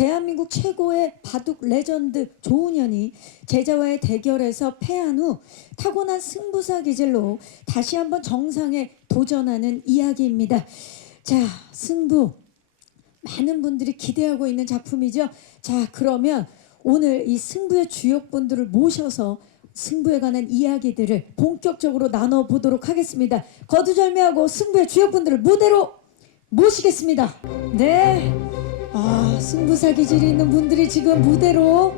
대한민국 최고의 바둑 레전드 조훈현이 제자와의 대결에서 패한 후 타고난 승부사 기질로 다시 한번 정상에 도전하는 이야기입니다. 자, 승부. 많은 분들이 기대하고 있는 작품이죠. 자, 그러면 오늘 이 승부의 주역분들을 모셔서 승부에 관한 이야기들을 본격적으로 나눠보도록 하겠습니다. 거두절미하고 승부의 주역분들을 무대로 모시겠습니다. 네. 승부사 기질이 있는 분들이 지금 무대로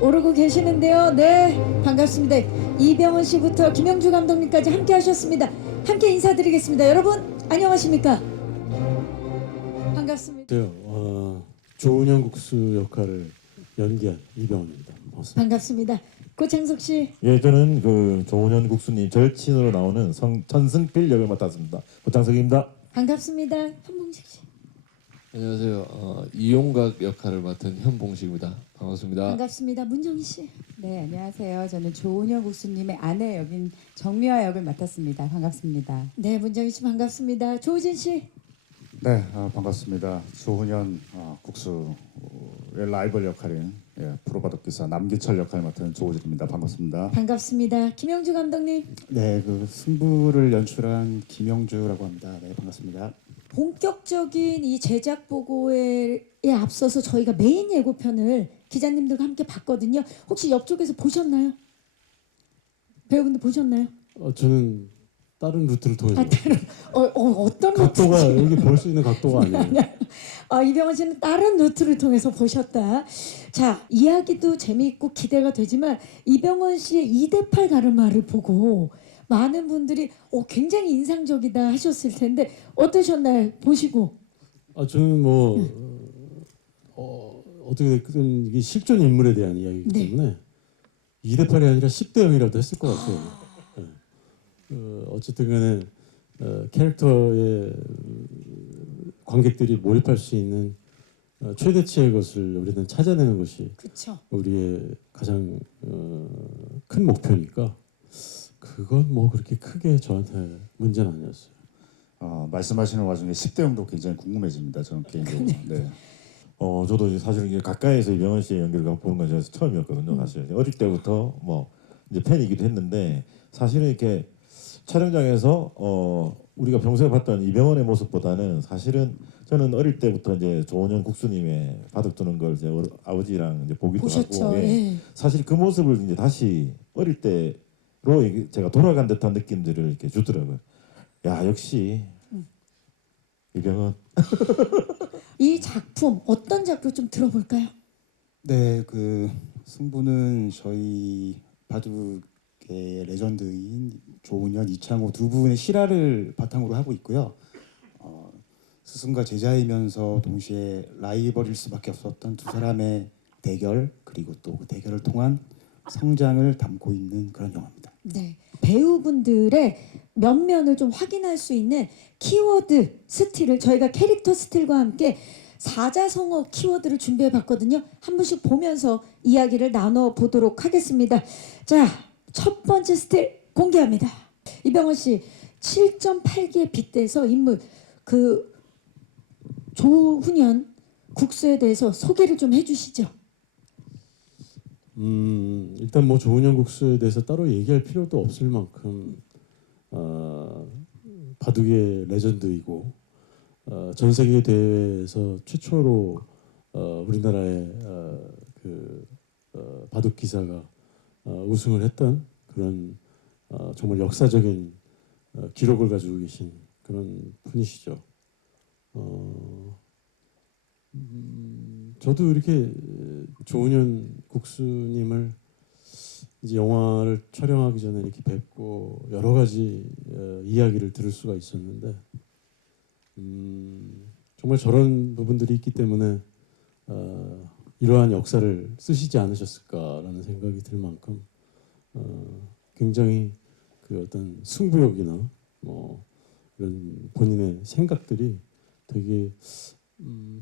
오르고 계시는데요. 네, 반갑습니다. 이병헌 씨부터 김영주 감독님까지 함께 하셨습니다. 함께 인사드리겠습니다. 여러분 안녕하십니까? 반갑습니다. 조훈현 국수 역할을 연기한 이병헌입니다. 반갑습니다. 고창석 씨. 예, 저는 그 조훈현 국수님 절친으로 나오는 천승필 역을 맡았습니다. 고창석입니다. 반갑습니다. 현봉식 씨. 안녕하세요. 이용각 역할을 맡은 현봉식입니다. 반갑습니다. 반갑습니다. 문정희 씨. 네, 안녕하세요. 저는 조은현 국수님의 아내 역인 정미화 역을 맡았습니다. 반갑습니다. 네, 문정희 씨 반갑습니다. 조우진 씨. 네, 반갑습니다. 조훈현 국수의 라이벌 역할인 프로바둑기사 남기철 역할을 맡은 조우진입니다. 반갑습니다. 반갑습니다. 김영주 감독님. 네, 그 승부를 연출한 김영주라고 합니다. 네, 반갑습니다. 본격적인 이 제작 보고에 앞서서 저희가 메인 예고편을 기자님들과 함께 봤거든요. 혹시 옆쪽에서 보셨나요? 배우분들 보셨나요? 저는 다른 루트를 통해서 어떤 각도가 루트인지. 여기 볼 수 있는 각도가 아니에요. 이병헌 씨는 다른 루트를 통해서 보셨다. 자, 이야기도 재미있고 기대가 되지만 이병헌 씨의 2대8 가르마를 보고 많은 분들이 굉장히 인상적이다 하셨을 텐데 어떠셨나요? 보시고. 저는 어떻게 됐든 이게 실존 인물에 대한 이야기이기 네. 때문에 2대8이 아니라 10대 0이라도 했을 것 같아요. 어쨌든 간에 캐릭터의 관객들이 몰입할 수 있는 최대치의 것을 우리는 찾아내는 것이 그렇죠. 우리의 가장 큰 목표니까 그건 뭐 그렇게 크게 저한테 문제는 아니었어요. 말씀하시는 와중에 10대 형도 굉장히 궁금해집니다. 저는 개인적으로. 네. 저도 이제 사실 이제 가까이서 이병헌 씨의 연기를 보는 건 제가 처음이었거든요. 사실 어릴 때부터 뭐 이제 팬이기도 했는데 사실은 이렇게 촬영장에서 우리가 평소에 봤던 이병헌의 모습보다는 사실은 저는 어릴 때부터 이제 조훈현 국수님의 바둑 두는 걸 이제 아버지랑 이제 보기도 보셨죠. 하고, 예. 사실 그 모습을 이제 다시 어릴 때로 제가 돌아간 듯한 느낌들을 이렇게 주더라고요. 야, 역시 이병헌. 이 작품 어떤 작품 좀 들어볼까요? 네, 그 승부는 저희 바둑의 레전드인 조훈현, 이창호 두 분의 실화를 바탕으로 하고 있고요. 스승과 제자이면서 동시에 라이벌일 수밖에 없었던 두 사람의 대결, 그리고 또 그 대결을 통한 성장을 담고 있는 그런 영화입니다. 네. 배우분들의 면면을 좀 확인할 수 있는 키워드 스틸을 저희가 캐릭터 스틸과 함께 사자성어 키워드를 준비해 봤거든요. 한 분씩 보면서 이야기를 나눠 보도록 하겠습니다. 자, 첫 번째 스틸 공개합니다. 이병헌 씨 7.8기에 빗대서 인물 그 조훈현 국수에 대해서 소개를 좀 해주시죠. 일단 뭐 조훈현 국수에 대해서 따로 얘기할 필요도 없을 만큼 바둑의 레전드이고 전 세계 대회에서 최초로 우리나라의 바둑 기사가 우승을 했던 그런 정말 역사적인 기록을 가지고 계신 그런 분이시죠. 저도 이렇게 조훈현 국수님을 이제 영화를 촬영하기 전에 이렇게 뵙고 여러 가지 이야기를 들을 수가 있었는데 정말 저런 부분들이 있기 때문에 이러한 역사를 쓰시지 않으셨을까라는 생각이 들 만큼 굉장히 그 어떤 승부욕이나 뭐 이런 본인의 생각들이 되게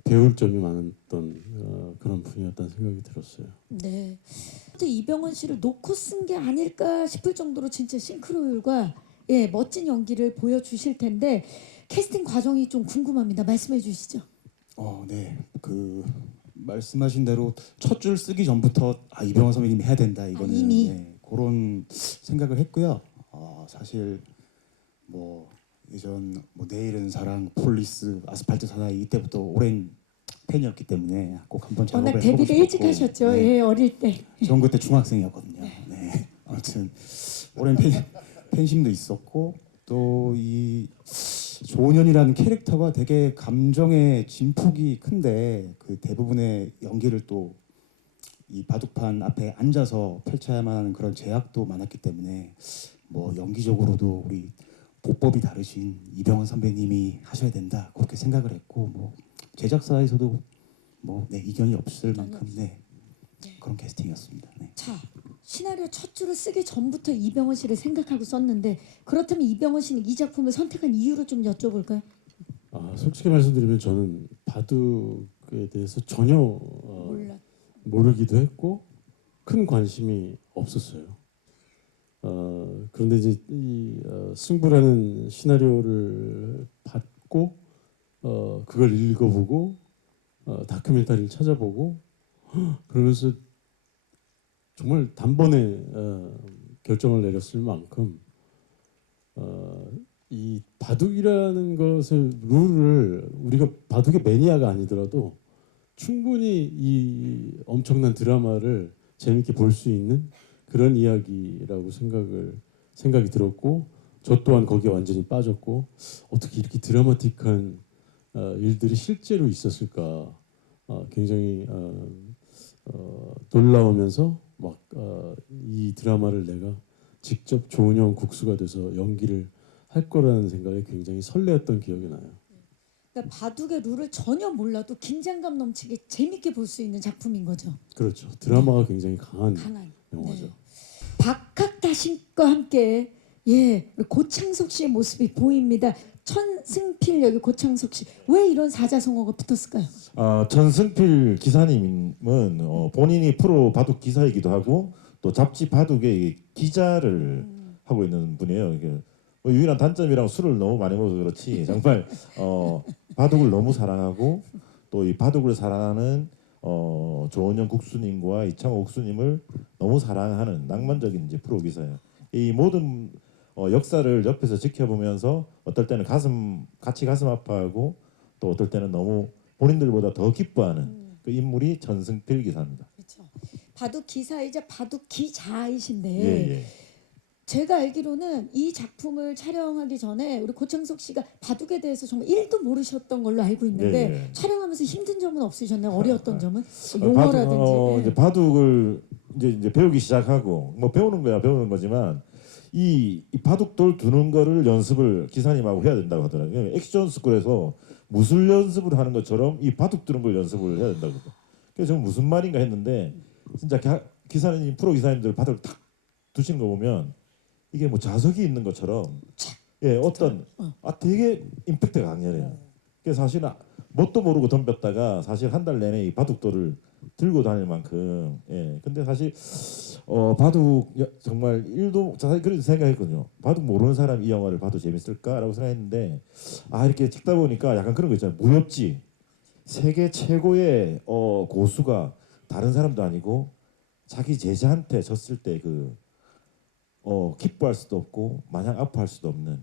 배울 점이 많았던 그런 분이었다는 생각이 들었어요. 네. 이병헌 씨를 놓고 쓴 게 아닐까 싶을 정도로 진짜 싱크로율과 멋진 연기를 보여주실 텐데 캐스팅 과정이 좀 궁금합니다. 말씀해 주시죠. 네, 그 말씀하신 대로 첫 줄 쓰기 전부터 이병헌 선배님이 해야 된다 이거는 이미? 그런 생각을 했고요. 사실 뭐 예전 뭐 내일은 사랑, 폴리스, 아스팔트 사나이 이때부터 오랜 팬이었기 때문에 꼭 한번 작업을 워낙 해보고 데뷔를 일찍 싶었고, 하셨죠. 네. 예, 어릴 때. 전 그때 중학생이었거든요. 네. 아무튼 오랜 팬심도 있었고 또 이 조은현이라는 캐릭터가 되게 감정의 진폭이 큰데 그 대부분의 연기를 또 이 바둑판 앞에 앉아서 펼쳐야만 하는 그런 제약도 많았기 때문에 뭐 연기적으로도 우리 보법이 다르신 이병헌 선배님이 하셔야 된다 그렇게 생각을 했고 뭐 제작사에서도 뭐 이견이 없을 만큼 그런 캐스팅이었습니다. 네. 자, 시나리오 첫 줄을 쓰기 전부터 이병헌 씨를 생각하고 썼는데 그렇다면 이병헌 씨는 이 작품을 선택한 이유를 좀 여쭤볼까요? 솔직히 말씀드리면 저는 바둑에 대해서 전혀 몰라. 모르기도 했고 큰 관심이 없었어요. 그런데 이제 이 승부라는 시나리오를 받고 그걸 읽어보고 다큐멘터리를 찾아보고 그러면서 정말 단번에 결정을 내렸을 만큼 이 바둑이라는 것의 룰을 우리가 바둑의 매니아가 아니더라도 충분히 이 엄청난 드라마를 재밌게 볼 수 있는 그런 이야기라고 생각이 들었고 저 또한 거기에 완전히 빠졌고 어떻게 이렇게 드라마틱한 일들이 실제로 있었을까 굉장히 놀라우면서 막 이 드라마를 내가 직접 조은현 국수가 돼서 연기를 할 거라는 생각에 굉장히 설레었던 기억이 나요. 그러니까 바둑의 룰을 전혀 몰라도 긴장감 넘치게 재밌게 볼 수 있는 작품인 거죠. 그렇죠. 드라마가 굉장히 강한 강한. 영화죠. 네. 박학다신과 함께 우리 고창석 씨의 모습이 보입니다. 천승필 여기 고창석 씨. 왜 이런 사자성어가 붙었을까요? 전승필 기사님은 본인이 프로 바둑 기사이기도 하고 또 잡지 바둑의 기자를 하고 있는 분이에요. 이게 뭐 유일한 단점이랑 술을 너무 많이 먹어서 그렇지 정말 바둑을 너무 사랑하고 또 이 바둑을 사랑하는 조은현 국수님과 이창호 국수님을 너무 사랑하는 낭만적인 이제 프로 기사예요. 이 모든 역사를 옆에서 지켜보면서 어떨 때는 같이 가슴 아파하고 또 어떨 때는 너무 본인들보다 더 기뻐하는 그 인물이 전승필 기사입니다. 그렇죠. 바둑 기사이자 바둑 기자이신데 예. 제가 알기로는 이 작품을 촬영하기 전에 우리 고창석 씨가 바둑에 대해서 정말 1도 모르셨던 걸로 알고 있는데 예. 촬영하면서 힘든 점은 없으셨나요? 어려웠던 점은? 바둑, 용어라든지. 이제 바둑을 이제 배우기 시작하고 뭐 배우는 거야 배우는 거지만 이 바둑돌 두는 거를 연습을 기사님하고 해야 된다고 하더라고요. 액션 스쿨에서 무술 연습을 하는 것처럼 이 바둑 두는 걸 연습을 해야 된다고. 그래서 저는 무슨 말인가 했는데 진짜 기사님 프로 기사님들 바둑을 탁 두시는 거 보면 이게 뭐 자석이 있는 것처럼 어떤 되게 임팩트가 강렬해요. 그래서 사실 뭣도 모르고 덤볐다가 사실 한 달 내내 이 바둑돌을 들고 다닐 만큼 근데 사실 바둑 정말 사실 그런 생각했거든요. 바둑 모르는 사람이 이 영화를 봐도 재밌을까라고 생각했는데 이렇게 찍다 보니까 약간 그런 거 있잖아요. 무협지 세계 최고의 고수가 다른 사람도 아니고 자기 제자한테 졌을 때 기뻐할 수도 없고 마냥 아파할 수도 없는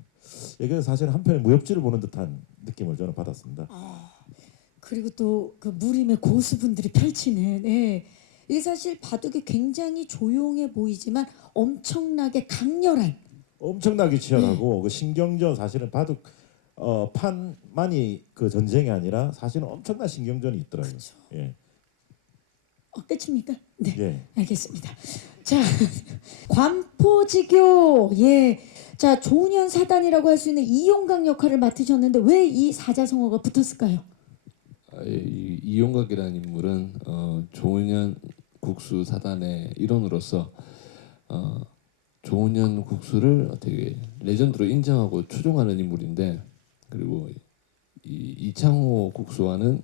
이게 사실 한편의 무협지를 보는 듯한 느낌을 저는 받았습니다. 그리고 또 그 무림의 고수분들이 펼치는 이게 사실 바둑이 굉장히 조용해 보이지만 엄청나게 강렬한 엄청나게 치열하고 그 신경전 사실은 바둑 판만이 그 전쟁이 아니라 사실은 엄청난 신경전이 있더라고요. 그렇죠. 예. 끝입니까? 네. 예. 알겠습니다. 자, 관포지교 자 조은현 사단이라고 할 수 있는 이용각 역할을 맡으셨는데 왜 이 사자성어가 붙었을까요? 이용각이라는 인물은 조은현 국수 사단의 일원으로서 조은현 국수를 되게 레전드로 인정하고 추종하는 인물인데 그리고 이창호 국수와는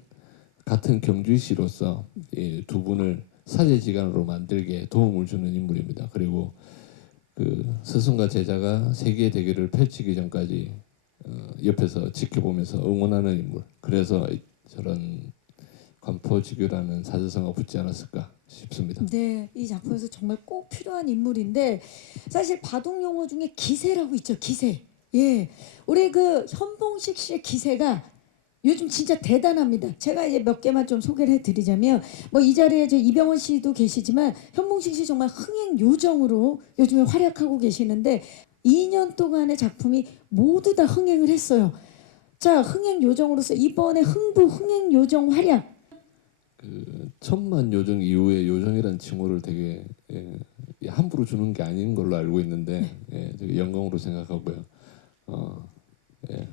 같은 경주이씨로서 이 두 분을 사제지간으로 만들게 도움을 주는 인물입니다. 그리고 그 스승과 제자가 세계 대결을 펼치기 전까지 옆에서 지켜보면서 응원하는 인물. 그래서 저런 관포지교라는 사자성어가 붙지 않았을까 싶습니다. 네, 이 작품에서 정말 꼭 필요한 인물인데 사실 바둑 용어 중에 기세라고 있죠. 기세. 예, 우리 그 현봉식 씨의 기세가 요즘 진짜 대단합니다. 제가 이제 몇 개만 좀 소개를 해드리자면 뭐 이 자리에 저 이병헌 씨도 계시지만 현봉식 씨 정말 흥행 요정으로 요즘에 활약하고 계시는데 2년 동안의 작품이 모두 다 흥행을 했어요. 자, 흥행 요정으로서 이번에 흥행 요정 활약. 그 천만 요정 이후에 요정이라는 칭호를 되게 함부로 주는 게 아닌 걸로 알고 있는데 되게 영광으로 생각하고요. 예.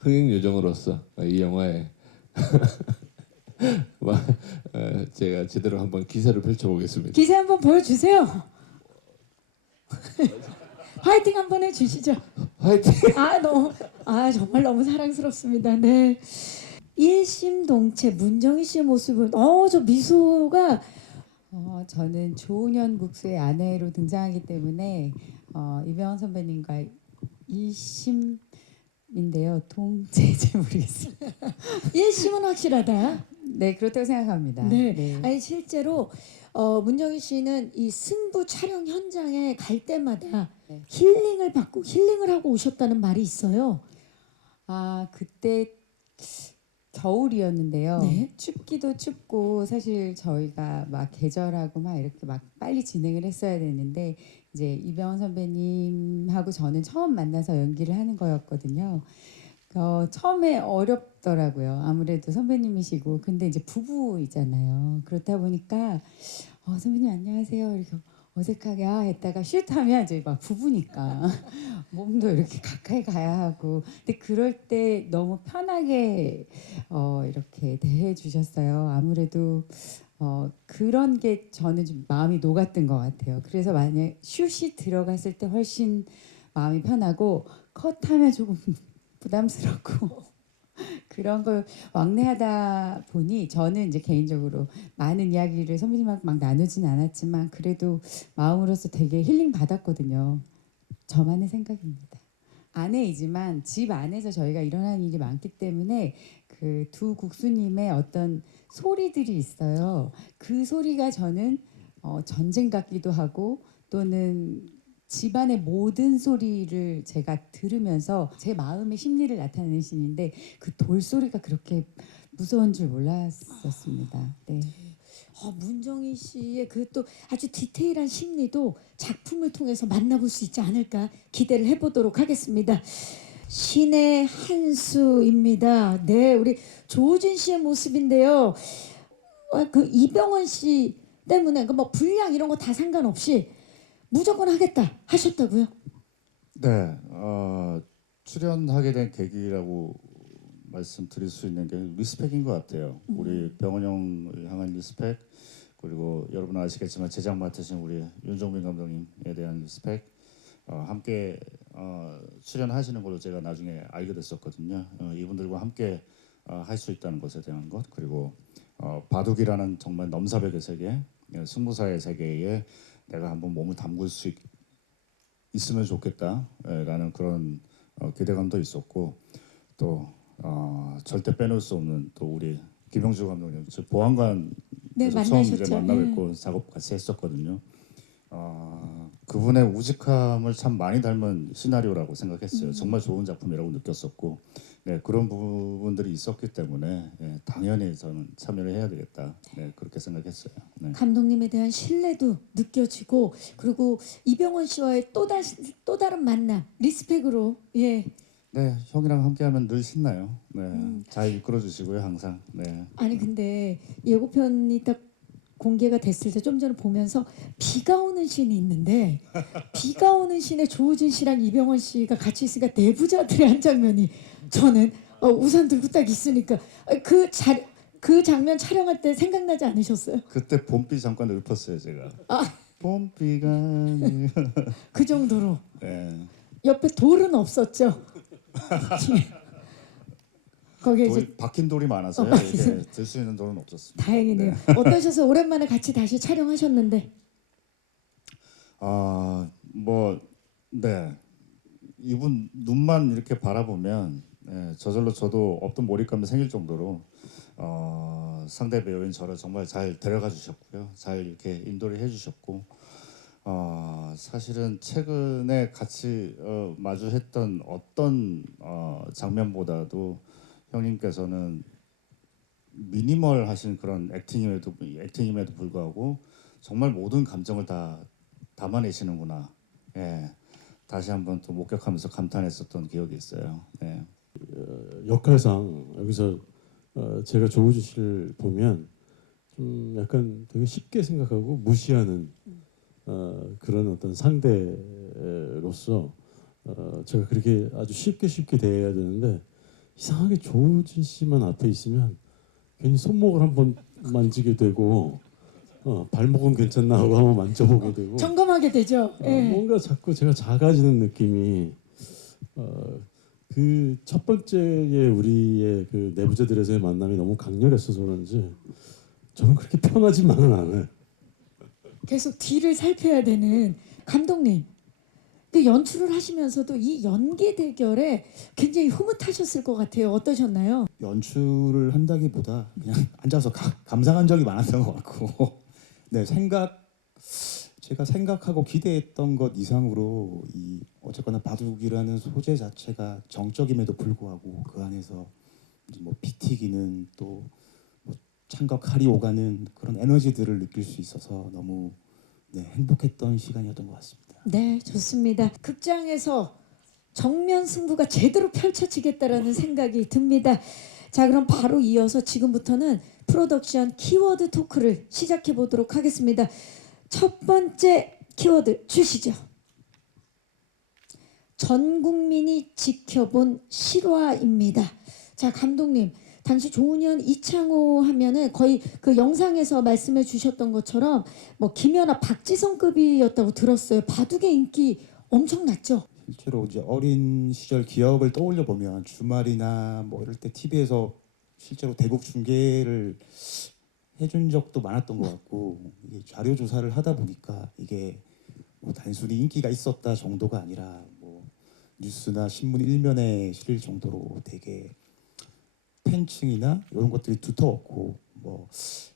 흥행 요정으로서 이 영화에 제가 제대로 한번 기세를 펼쳐보겠습니다. 기세 한번 보여주세요. 화이팅 한번 해주시죠. 화이팅! 정말 너무 사랑스럽습니다. 네. 일심동체 문정희 씨의 모습은 저 미소가 저는 조은현 국수의 아내로 등장하기 때문에 이병헌 선배님과 일심인데요. 동체인지 모르겠습니다. 일심은 확실하다. 네, 그렇다고 생각합니다. 네. 아니 실제로 문정희 씨는 이 승부 촬영 현장에 갈 때마다 네. 힐링을 받고 힐링을 하고 오셨다는 말이 있어요. 그때 겨울이었는데요. 네. 춥기도 춥고 사실 저희가 막 계절하고 막 이렇게 막 빨리 진행을 했어야 되는데 이제 이병헌 선배님하고 저는 처음 만나서 연기를 하는 거였거든요. 처음에 어렵더라고요. 아무래도 선배님이시고 근데 이제 부부이잖아요. 그렇다 보니까 선배님 안녕하세요 이렇게 어색하게 했다가 슛 하면 이제 막 부부니까 몸도 이렇게 가까이 가야 하고 근데 그럴 때 너무 편하게 이렇게 대해 주셨어요. 아무래도 그런 게 저는 좀 마음이 녹았던 것 같아요. 그래서 만약 슛이 들어갔을 때 훨씬 마음이 편하고 컷하면 조금 부담스럽고 그런 걸 왕래하다 보니 저는 이제 개인적으로 많은 이야기를 선배님하고 막 나누진 않았지만 그래도 마음으로서 되게 힐링 받았거든요. 저만의 생각입니다. 아내이지만 집 안에서 저희가 일어나는 일이 많기 때문에 그 두 국수님의 어떤 소리들이 있어요. 그 소리가 저는 전쟁 같기도 하고 또는 집안의 모든 소리를 제가 들으면서 제 마음의 심리를 나타내는 신인데 그 돌소리가 그렇게 무서운 줄 몰랐었습니다. 네. 문정희 씨의 그 또 아주 디테일한 심리도 작품을 통해서 만나볼 수 있지 않을까 기대를 해보도록 하겠습니다. 신의 한수입니다. 네, 우리 조우진 씨의 모습인데요. 그 이병헌 씨 때문에 그 뭐 분량 이런 거 다 상관없이 무조건 하겠다 하셨다고요? 네, 출연하게 된 계기라고 말씀드릴 수 있는 게 리스펙인 것 같아요. 우리 병원 형을 향한 리스펙, 그리고 여러분 아시겠지만 제작 맡으신 우리 윤종빈 감독님에 대한 리스펙, 함께 출연하시는 걸로 제가 나중에 알게 됐었거든요. 이분들과 함께 할 수 있다는 것에 대한 것, 그리고 바둑이라는 정말 넘사벽의 세계, 승부사의 세계에 내가 한번 몸을 담글 수 있으면 좋겠다라는 그런 기대감도 있었고 또 절대 빼놓을 수 없는 또 우리 김영주 감독님, 저 보안관 네, 처음 이제 만나셨죠. 만나 뵙고 작업 같이 했었거든요. 그분의 우직함을 참 많이 닮은 시나리오라고 생각했어요. 정말 좋은 작품이라고 느꼈었고, 네, 그런 부분들이 있었기 때문에 당연히 저는 참여를 해야 되겠다. 네, 그렇게 생각했어요. 네. 감독님에 대한 신뢰도 느껴지고 그리고 이병헌 씨와의 또 다른 만남 리스펙으로 예. 네, 형이랑 함께하면 늘 신나요. 네, 잘 이끌어 주시고요, 항상. 네. 아니 근데 예고편이 딱 공개가 됐을 때 좀 전에 보면서 비가 오는 씬이 있는데 비가 오는 씬에 조우진 씨랑 이병헌 씨가 같이 있으니까 내부자들의 한 장면이 저는 우산 들고 딱 있으니까 그 장면 촬영할 때 생각나지 않으셨어요? 그때 봄비 잠깐 읊었어요, 제가. 봄비가 그 정도로 네. 옆에 돌은 없었죠. 거기에 이제 박힌 돌이 많아서요. 이렇게 들 수 있는 돌은 없었습니다. 다행이네요. 어떠셔서 오랜만에 같이 다시 촬영하셨는데? 네. 이분 눈만 이렇게 바라보면 저절로 저도 없던 몰입감이 생길 정도로 상대 배우인 저를 정말 잘 데려가 주셨고요. 잘 이렇게 인도를 해주셨고 사실은 최근에 같이 마주했던 어떤 장면보다도 형님께서는 미니멀 하신 그런 액팅임에도 불구하고 정말 모든 감정을 다 담아내시는구나. 예, 다시 한번 또 목격하면서 감탄했었던 기억이 있어요. 네. 역할상 여기서 제가 조우주 씨를 보면 좀 약간 되게 쉽게 생각하고 무시하는 그런 어떤 상대로서 제가 그렇게 아주 쉽게 대해야 되는데 이상하게 조우진 씨만 앞에 있으면 괜히 손목을 한번 만지게 되고 발목은 괜찮나 하고 한번 만져보게 되고 점검하게 되죠. 예. 뭔가 자꾸 제가 작아지는 느낌이 그 첫 번째의 우리의 그 내부자들에서의 만남이 너무 강렬했어서 그런지 저는 그렇게 편하지만은 않아요. 계속 뒤를 살펴야 되는 감독님. 그 연출을 하시면서도 이 연기 대결에 굉장히 흐뭇하셨을 것 같아요. 어떠셨나요? 연출을 한다기보다 그냥 앉아서 감상한 적이 많았던 것 같고 네 제가 생각하고 기대했던 것 이상으로 이 어쨌거나 바둑이라는 소재 자체가 정적임에도 불구하고 그 안에서 이제 뭐 피 튀기는 또 뭐 창과 칼이 오가는 그런 에너지들을 느낄 수 있어서 너무 행복했던 시간이었던 것 같습니다. 네, 좋습니다. 극장에서 정면 승부가 제대로 펼쳐지겠다라는 생각이 듭니다. 자, 그럼 바로 이어서 지금부터는 프로덕션 키워드 토크를 시작해 보도록 하겠습니다. 첫 번째 키워드 주시죠. 전 국민이 지켜본 실화입니다. 자, 감독님, 당시 조훈현, 이창호 하면은 거의 그 영상에서 말씀해 주셨던 것처럼 뭐 김연아, 박지성급이었다고 들었어요. 바둑의 인기 엄청났죠. 실제로 이제 어린 시절 기억을 떠올려 보면 주말이나 뭐 이럴 때 TV에서 실제로 대국 중계를 해준 적도 많았던 것 같고 이게 자료 조사를 하다 보니까 이게 뭐 단순히 인기가 있었다 정도가 아니라 뭐 뉴스나 신문 일면에 실릴 정도로 되게 팬층이나 이런 것들이 두터웠고 뭐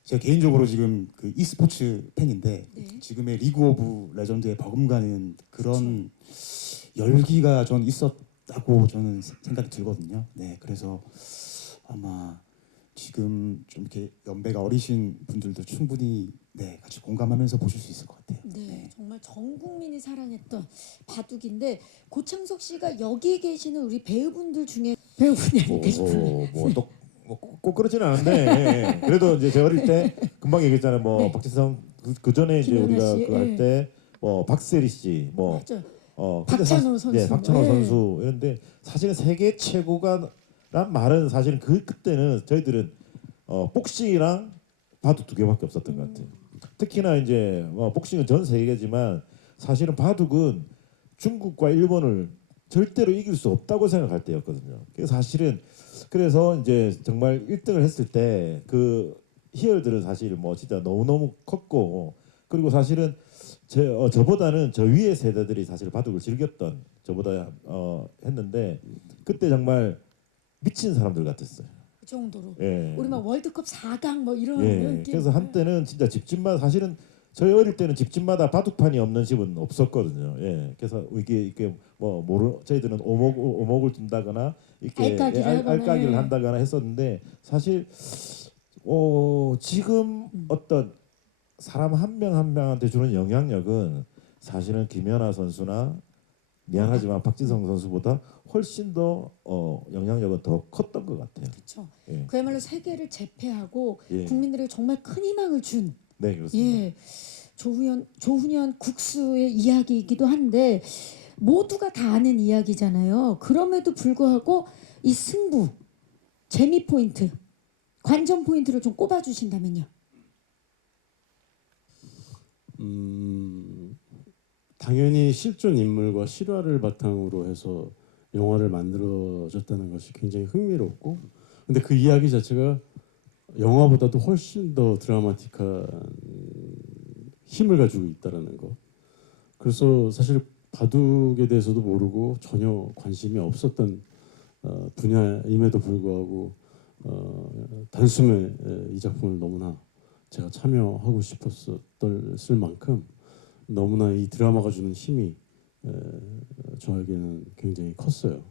제가 개인적으로 지금 그 e스포츠 팬인데 지금의 리그 오브 레전드에 버금가는 그런 열기가 전 있었다고 저는 생각이 들거든요. 네, 그래서 아마 지금 좀 이렇게 연배가 어리신 분들도 충분히 같이 공감하면서 보실 수 있을 것 같아요. 네, 정말 전 국민이 사랑했던 바둑인데 고창석 씨가 여기 계시는 우리 배우분들 중에 배우분이 아닐까 싶은데. 꼭 그렇지는 않은데 그래도 이제 제가 어릴 때 금방 얘기했잖아요. 뭐 네. 박지성 그 전에 이제 김연아 우리가 씨, 그거 할 때 뭐 박세리 씨 뭐 맞죠. 근데 박찬호 선수. 네, 박찬호 네. 선수 이런데 사실은 세계 최고가란 말은 사실은 그때는 저희들은 복싱이랑 바둑 두 개밖에 없었던 것 같아요. 특히나 이제 복싱은 전 세계지만 사실은 바둑은 중국과 일본을 절대로 이길 수 없다고 생각할 때였거든요. 그래서 사실은 그래서 이제 정말 1등을 했을 때 그 희열들은 사실 뭐 진짜 너무너무 컸고 그리고 사실은 저보다는 저 위의 세대들이 사실 바둑을 즐겼던 저보다 했는데 그때 정말 미친 사람들 같았어요. 그 정도로. 예. 우리 막 월드컵 4강 뭐 이런 예. 느낌. 그래서 한때는 진짜 집집마다 사실은 저희 어릴 때는 집집마다 바둑판이 없는 집은 없었거든요. 예. 그래서 이게 뭐 저희들은 오목을 둔다거나 이렇게 알까기를 한다거나 했었는데 사실 지금 어떤 사람 한 명 한 명한테 주는 영향력은 사실은 김연아 선수나 미안하지만 박지성 선수보다 훨씬 더 영향력은 더 컸던 것 같아요. 그렇죠. 예. 그야말로 세계를 제패하고 예. 국민들에게 정말 큰 희망을 준 네 그렇습니다. 예. 조훈현 국수의 이야기이기도 한데 모두가 다 아는 이야기잖아요. 그럼에도 불구하고 이 승부, 재미 포인트, 관전 포인트를 좀 꼽아 주신다면요. 당연히 실존 인물과 실화를 바탕으로 해서 영화를 만들어졌다는 것이 굉장히 흥미롭고 근데 그 이야기 자체가 영화보다도 훨씬 더 드라마틱한 힘을 가지고 있다라는 거. 그래서 사실 바둑에 대해서도 모르고 전혀 관심이 없었던 분야임에도 불구하고 단숨에 이 작품을 너무나 제가 참여하고 싶었을 만큼 너무나 이 드라마가 주는 힘이 저에게는 굉장히 컸어요.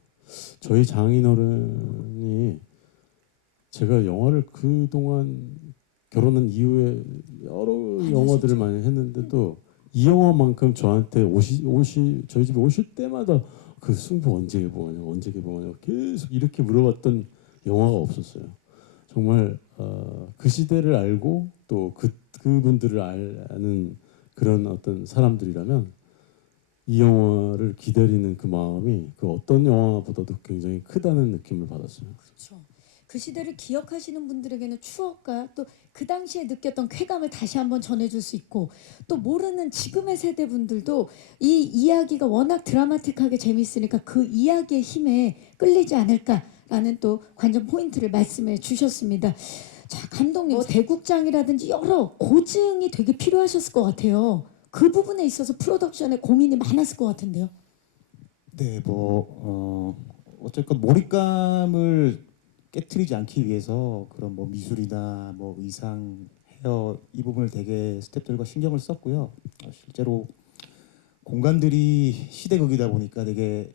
저희 장인어른이 제가 영화를 그동안 결혼한 이후에 여러 영화들을 많이 했는데도 이 영화만큼 저한테 저희 집에 오실 때마다 그 승부 언제 개봉하냐 언제 개봉하냐 계속 이렇게 물어봤던 영화가 없었어요. 정말 그 시대를 알고 또 그분들을 아는 그런 어떤 사람들이라면 이 영화를 기다리는 그 마음이 그 어떤 영화보다도 굉장히 크다는 느낌을 받았어요. 그렇죠. 그 시대를 기억하시는 분들에게는 추억과 또 그 당시에 느꼈던 쾌감을 다시 한번 전해줄 수 있고 또 모르는 지금의 세대 분들도 이 이야기가 워낙 드라마틱하게 재밌으니까 그 이야기의 힘에 끌리지 않을까라는 또 관전 포인트를 말씀해 주셨습니다. 자, 감독님 대국장이라든지 여러 고증이 되게 필요하셨을 것 같아요. 그 부분에 있어서 프로덕션에 고민이 많았을 것 같은데요. 네, 어쨌건 몰입감을 깨트리지 않기 위해서 그런 뭐 미술이나 뭐 의상, 헤어 이 부분을 되게 스태프들과 신경을 썼고요. 실제로 공간들이 시대극이다 보니까 되게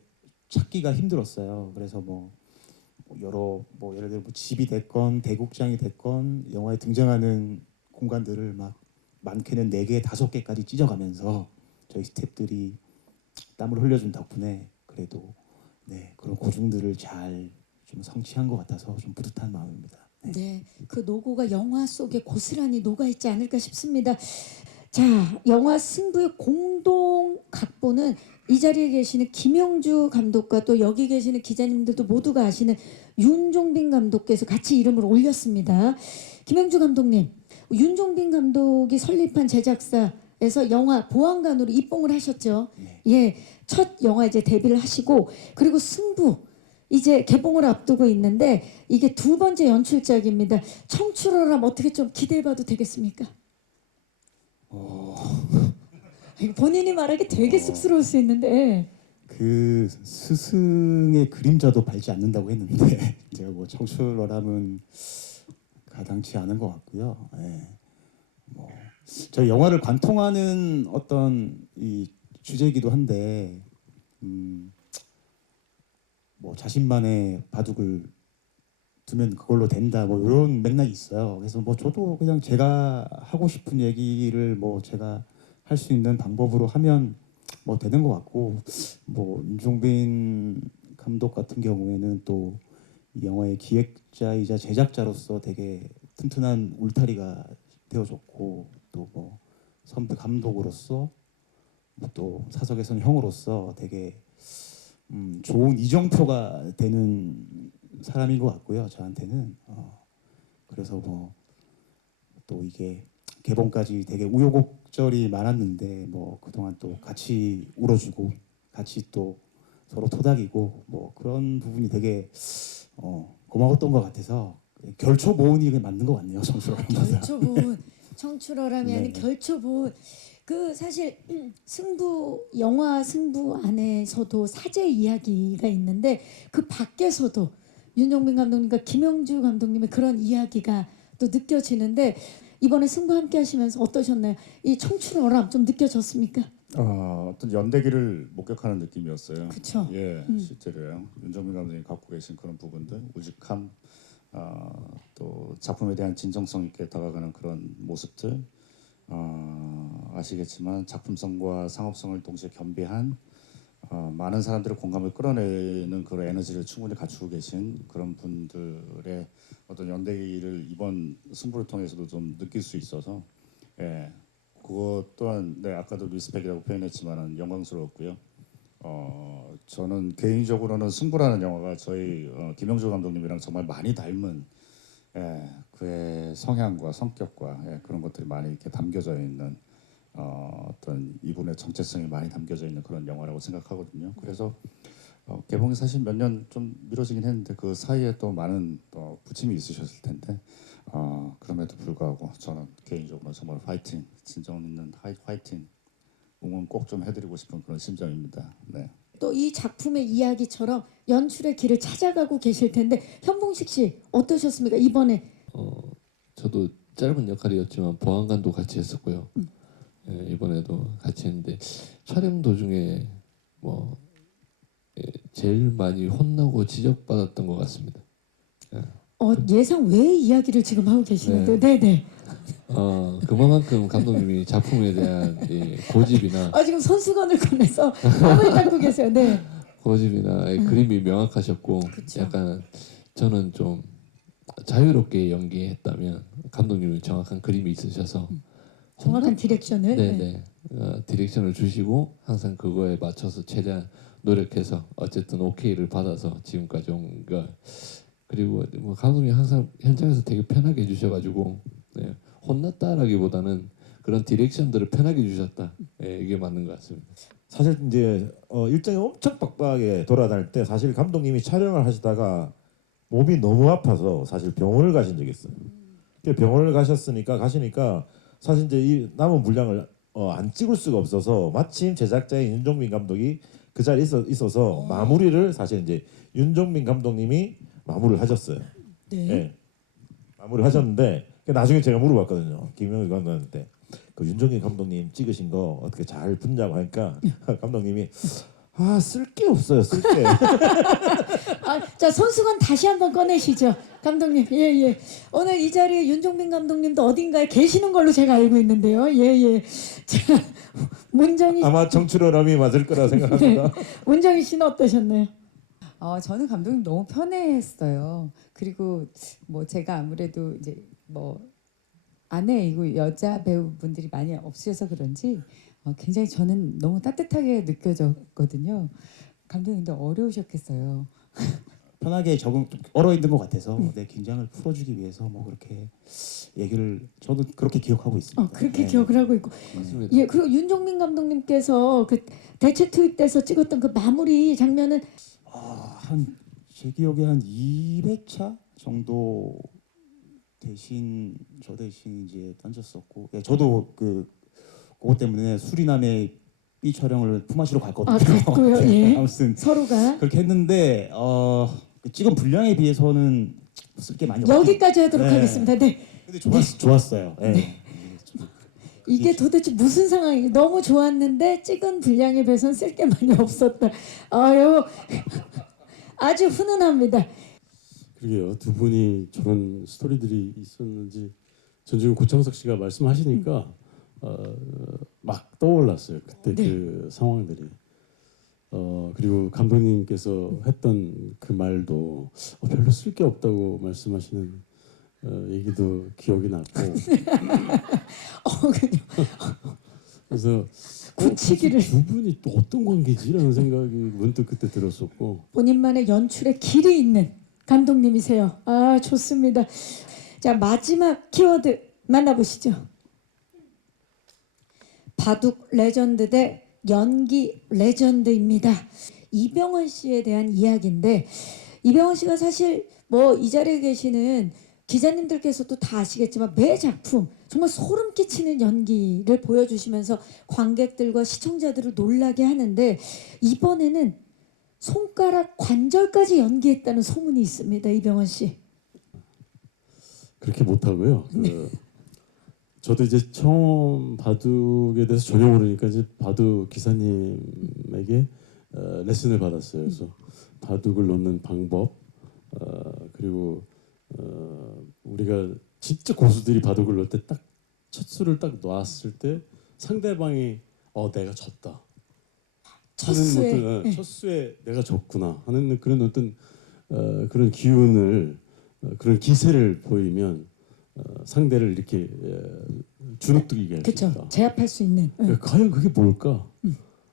찾기가 힘들었어요. 그래서 여러 예를 들어 집이 됐건 대국장이 됐건 영화에 등장하는 공간들을 막 많게는 4개, 5개까지 찢어가면서 저희 스태프들이 땀을 흘려준 덕분에 그래도 네, 그런 고증들을 잘 좀 성취한 것 같아서 좀 뿌듯한 마음입니다. 네. 네, 그 노고가 영화 속에 고스란히 녹아있지 않을까 싶습니다. 자, 영화 승부의 공동 각본은 이 자리에 계시는 김영주 감독과 또 여기 계시는 기자님들도 모두가 아시는 윤종빈 감독께서 같이 이름을 올렸습니다. 김영주 감독님, 윤종빈 감독이 설립한 제작사에서 영화 보안관으로 입봉을 하셨죠. 네. 예, 첫 영화 이제 데뷔를 하시고 그리고 승부 이제 개봉을 앞두고 있는데 이게 2번째 연출작입니다. 청출어람 어떻게 좀 기대해봐도 되겠습니까? 이거 본인이 말하기 되게 쑥스러울 수 있는데 그 스승의 그림자도 밟지 않는다고 했는데 제가 청출어람은 가당치 않은 것 같고요. 예. 저희 영화를 관통하는 어떤 이 주제이기도 한데 자신만의 바둑을 두면 그걸로 된다 이런 맥락이 있어요. 그래서 저도 그냥 제가 하고 싶은 얘기를 제가 할 수 있는 방법으로 하면 되는 것 같고 윤종빈 감독 같은 경우에는 또 이 영화의 기획자이자 제작자로서 되게 튼튼한 울타리가 되어줬고 또 선배 감독으로서 또 사석에서는 형으로서 되게 좋은 이정표가 되는 사람인 것 같고요. 저한테는 그래서 또 이게 개봉까지 되게 우여곡절이 많았는데 그동안 또 같이 울어주고 같이 또 서로 토닥이고 그런 부분이 되게 고마웠던 것 같아서 결초보은이 맞는 것 같네요. 청출어람보다. 결초보은 청출어람이 아닌 네. 결초보은 그 사실 영화 승부 안에서도 사제 이야기가 있는데 그 밖에서도 윤종빈 감독님과 김영주 감독님의 그런 이야기가 또 느껴지는데 이번에 승부 함께 하시면서 어떠셨나요? 이 청출어람 좀 느껴졌습니까? 어떤 연대기를 목격하는 느낌이었어요. 그쵸. 예, 실제로요. 윤정민 감독님이 갖고 계신 그런 부분들, 우직함, 또 작품에 대한 진정성 있게 다가가는 그런 모습들, 아시겠지만 작품성과 상업성을 동시에 겸비한 많은 사람들의 공감을 끌어내는 그런 에너지를 충분히 갖추고 계신 그런 분들의 어떤 연대기를 이번 승부를 통해서도 좀 느낄 수 있어서 예, 그것 또한 아까도 리스펙이라고 표현했지만은 영광스러웠고요. 저는 개인적으로는 승부라는 영화가 저희 김영주 감독님이랑 정말 많이 닮은 그의 성향과 성격과 그런 것들이 많이 이렇게 담겨져 있는 어떤 이분의 정체성이 많이 담겨져 있는 그런 영화라고 생각하거든요. 그래서 개봉이 사실 몇 년 좀 미뤄지긴 했는데 그 사이에 또 많은 부침이 있으셨을 텐데 그럼에도 불구하고 저는 개인적으로 정말 화이팅, 진정 있는 화이팅 응원 꼭 좀 해드리고 싶은 그런 심정입니다. 네. 또 이 작품의 이야기처럼 연출의 길을 찾아가고 계실 텐데 현봉식 씨 어떠셨습니까? 이번에 저도 짧은 역할이었지만 보안관도 같이 했었고요. 예, 이번에도 같이 했는데 촬영 도중에 뭐 제일 많이 혼나고 지적받았던 것 같습니다. 예상 외의 이야기를 지금 하고 계시는데, 네네. 그만큼 감독님이 작품에 대한 이 고집이나 지금 손수건을 꺼내서 땀을 닦고 계세요. 네. 고집이나 그림이 명확하셨고 그쵸. 약간 저는 좀 자유롭게 연기했다면 감독님이 정확한 그림이 있으셔서 정확한 디렉션을. 네네 디렉션을 주시고 항상 그거에 맞춰서 최대한 노력해서 어쨌든 오케이를 받아서 지금까지 온 거. 그리고 뭐 감독님 항상 현장에서 되게 편하게 해주셔가지고 네, 혼났다라기보다는 그런 디렉션들을 편하게 주셨다. 네, 이게 맞는 것 같습니다. 사실 이제 일정이 엄청 빡빡하게 돌아다닐 때 사실 감독님이 촬영을 하시다가 몸이 너무 아파서 사실 병원을 가신 적이 있어요. 병원을 가시니까 사실 이제 이 남은 분량을 안 찍을 수가 없어서 마침 제작자인 윤종민 감독이 그 자리에 있어서 마무리를 사실 이제 윤종민 감독님이 마무리를 하셨어요. 네. 네. 마무리를 하셨는데 나중에 제가 물어봤거든요. 김영희 감독한테 그 윤종민 감독님 찍으신 거 어떻게 잘 붙냐고 하니까 감독님이 쓸 게 없어요. 쓸 게. 자, 손수건 다시 한번 꺼내시죠. 감독님. 예. 오늘 이 자리에 윤종빈 감독님도 어딘가에 계시는 걸로 제가 알고 있는데요. 예. 자, 문정희 아마 정출어람이 맞을 거라 생각합니다. 문정희 씨는 어떠셨나요? 저는 감독님 너무 편했어요. 그리고 뭐 제가 아무래도 이제 뭐 아내이고 여자 배우분들이 많이 없으셔서 그런지 굉장히 저는 너무 따뜻하게 느껴졌거든요. 감독님도 어려우셨겠어요. 편하게 적응 얼어 있는 것 같아서 내 긴장을 풀어주기 위해서 뭐 그렇게 얘기를 저도 그렇게 기억하고 있습니다. 그렇게 네. 기억을 하고 있고. 맞습니다. 예, 그리고 윤종민 감독님께서 그 대체 투입돼서 찍었던 그 마무리 장면은 한 제 기억에 한 200차 정도 저 대신 이제 던졌었고, 저도 그것 때문에 수리남의 이 촬영을 품앗이로 갔거든요. 갔고요. 예. 아무튼 서로가 그렇게 했는데 그 찍은 분량에 비해서는 쓸 게 많이 여기까지 하도록 네. 하겠습니다. 네. 근데 좋았어요. 네. 이게 도대체 무슨 상황이 너무 좋았는데 찍은 분량에 비해서는 쓸 게 많이 없었다. 아유 아주 훈훈합니다. 그러게요. 두 분이 저런 스토리들이 있었는지 전 지금 고창석 씨가 말씀하시니까 막 떠올랐어요. 그때 네. 그 상황들이. 그리고 감독님께서 했던 그 말도 별로 쓸 게 없다고 말씀하시는 얘기도 기억이 났고. 그래서 굳히기를. 두 분이 또 어떤 관계지라는 생각이 문득 그때 들었었고. 본인만의 연출의 길이 있는 감독님이세요. 좋습니다. 자, 마지막 키워드 만나보시죠. 바둑 레전드 대 연기 레전드입니다. 이병헌 씨에 대한 이야기인데, 이병헌 씨가 사실 뭐 이 자리에 계시는 기자님들께서도 다 아시겠지만 매 작품 정말 소름 끼치는 연기를 보여주시면서 관객들과 시청자들을 놀라게 하는데, 이번에는 손가락 관절까지 연기했다는 소문이 있습니다. 이병헌 씨. 그렇게 못하고요. 저도 이제 처음 바둑에 대해서 전혀 모르니까 이제 바둑 기사님에게 레슨을 받았어요. 그래서 바둑을 놓는 방법, 그리고 우리가 진짜 고수들이 바둑을 놓을 때 딱 첫 수를 딱 놨을 때 상대방이 내가 졌다 첫 수에. 하는 첫 수에 내가 졌구나 하는 그런 어떤 그런 기운을 그런 기세를 보이면 상대를 이렇게 주눅들게 할 수 그렇죠. 있다. 제압할 수 있는. 과연 그게 뭘까?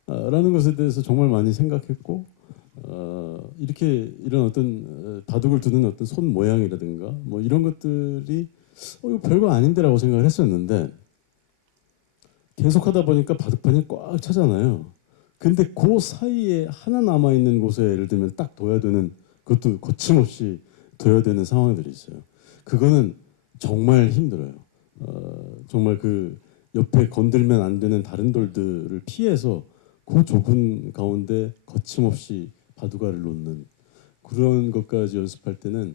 라는 것에 대해서 정말 많이 생각했고 이렇게 이런 어떤 바둑을 두는 어떤 손 모양이라든가 뭐 이런 것들이 이거 별거 아닌데라고 생각을 했었는데 계속하다 보니까 바둑판이 꽉 차잖아요. 근데 그 사이에 하나 남아 있는 곳에 예를 들면 딱 둬야 되는 그것도 거침없이 둬야 되는 상황들이 있어요. 그거는 정말 힘들어요. 정말 그 옆에 건들면 안 되는 다른 돌들을 피해서 그 좁은 가운데 거침없이 바둑알을 놓는 그런 것까지 연습할 때는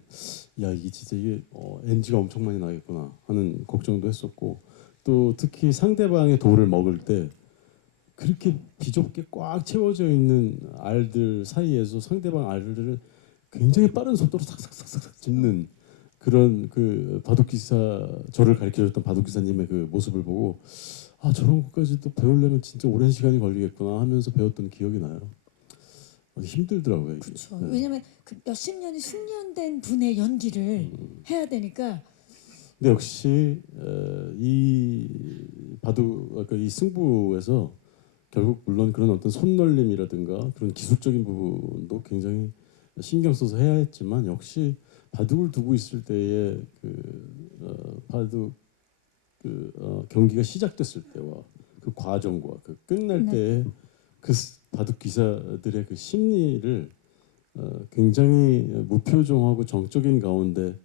야 이게 진짜 이게 NG가 엄청 많이 나겠구나 하는 걱정도 했었고 또 특히 상대방의 돌을 먹을 때 그렇게 비좁게 꽉 채워져 있는 알들 사이에서 상대방 알들을 굉장히 빠른 속도로 삭삭삭삭 짚는 그런 그 바둑기사 저를 가르쳐줬던 바둑기사님의 그 모습을 보고 아 저런 것까지도 배우려면 진짜 오랜 시간이 걸리겠구나 하면서 배웠던 기억이 나요. 힘들더라고요. 이게. 그렇죠. 네. 왜냐하면 그 몇십 년이 숙련된 분의 연기를 해야 되니까 근데 역시 이 바둑 그러니까 이 승부에서 결국 물론 그런 어떤 손놀림이라든가 그런 기술적인 부분도 굉장히 신경 써서 해야 했지만 역시 바둑을 두고 있을 때의 바둑 경기가 시작됐을 때와 그 과정과 그 끝날 네. 때의 그 바둑 기사들의 그 심리를 굉장히 무표정하고 정적인 가운데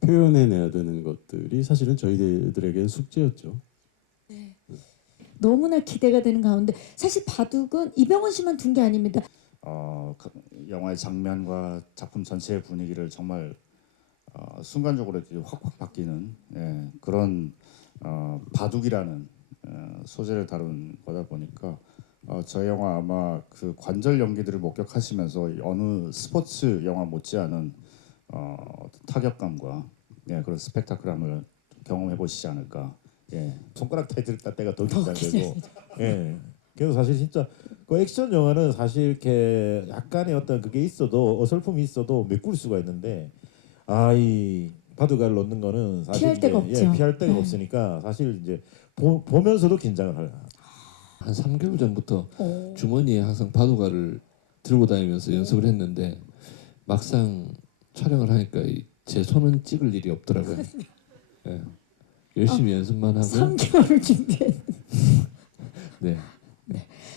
표현해내야 되는 것들이 사실은 저희들에게는 숙제였죠. 너무나 기대가 되는 가운데 사실 바둑은 이병헌 씨만 둔 게 아닙니다. 영화의 장면과 작품 전체의 분위기를 정말 순간적으로 이렇게 확확 바뀌는 그런 바둑이라는 소재를 다룬 거다 보니까 저 영화 아마 그 관절 연기들을 목격하시면서 어느 스포츠 영화 못지않은 타격감과 그런 스펙타클함을 경험해 보시지 않을까. 손가락 타이틀 딸 때가 더 긴장되고 그래서 사실 진짜 그 액션 영화는 사실 이렇게 약간의 어떤 그게 있어도 어설픔이 있어도 메꿀 수가 있는데 이 바둑알 놓는 거는 사실 피할 데가 없죠. 피할 데가 없으니까 사실 이제 보면서도 긴장을 할. 한 3개월 전부터 오. 주머니에 항상 바둑알을 들고 다니면서 연습을 했는데 막상 촬영을 하니까 제 손은 찍을 일이 없더라고요. 예. 열심히 연습만 하고 3개월을 준비했. 네.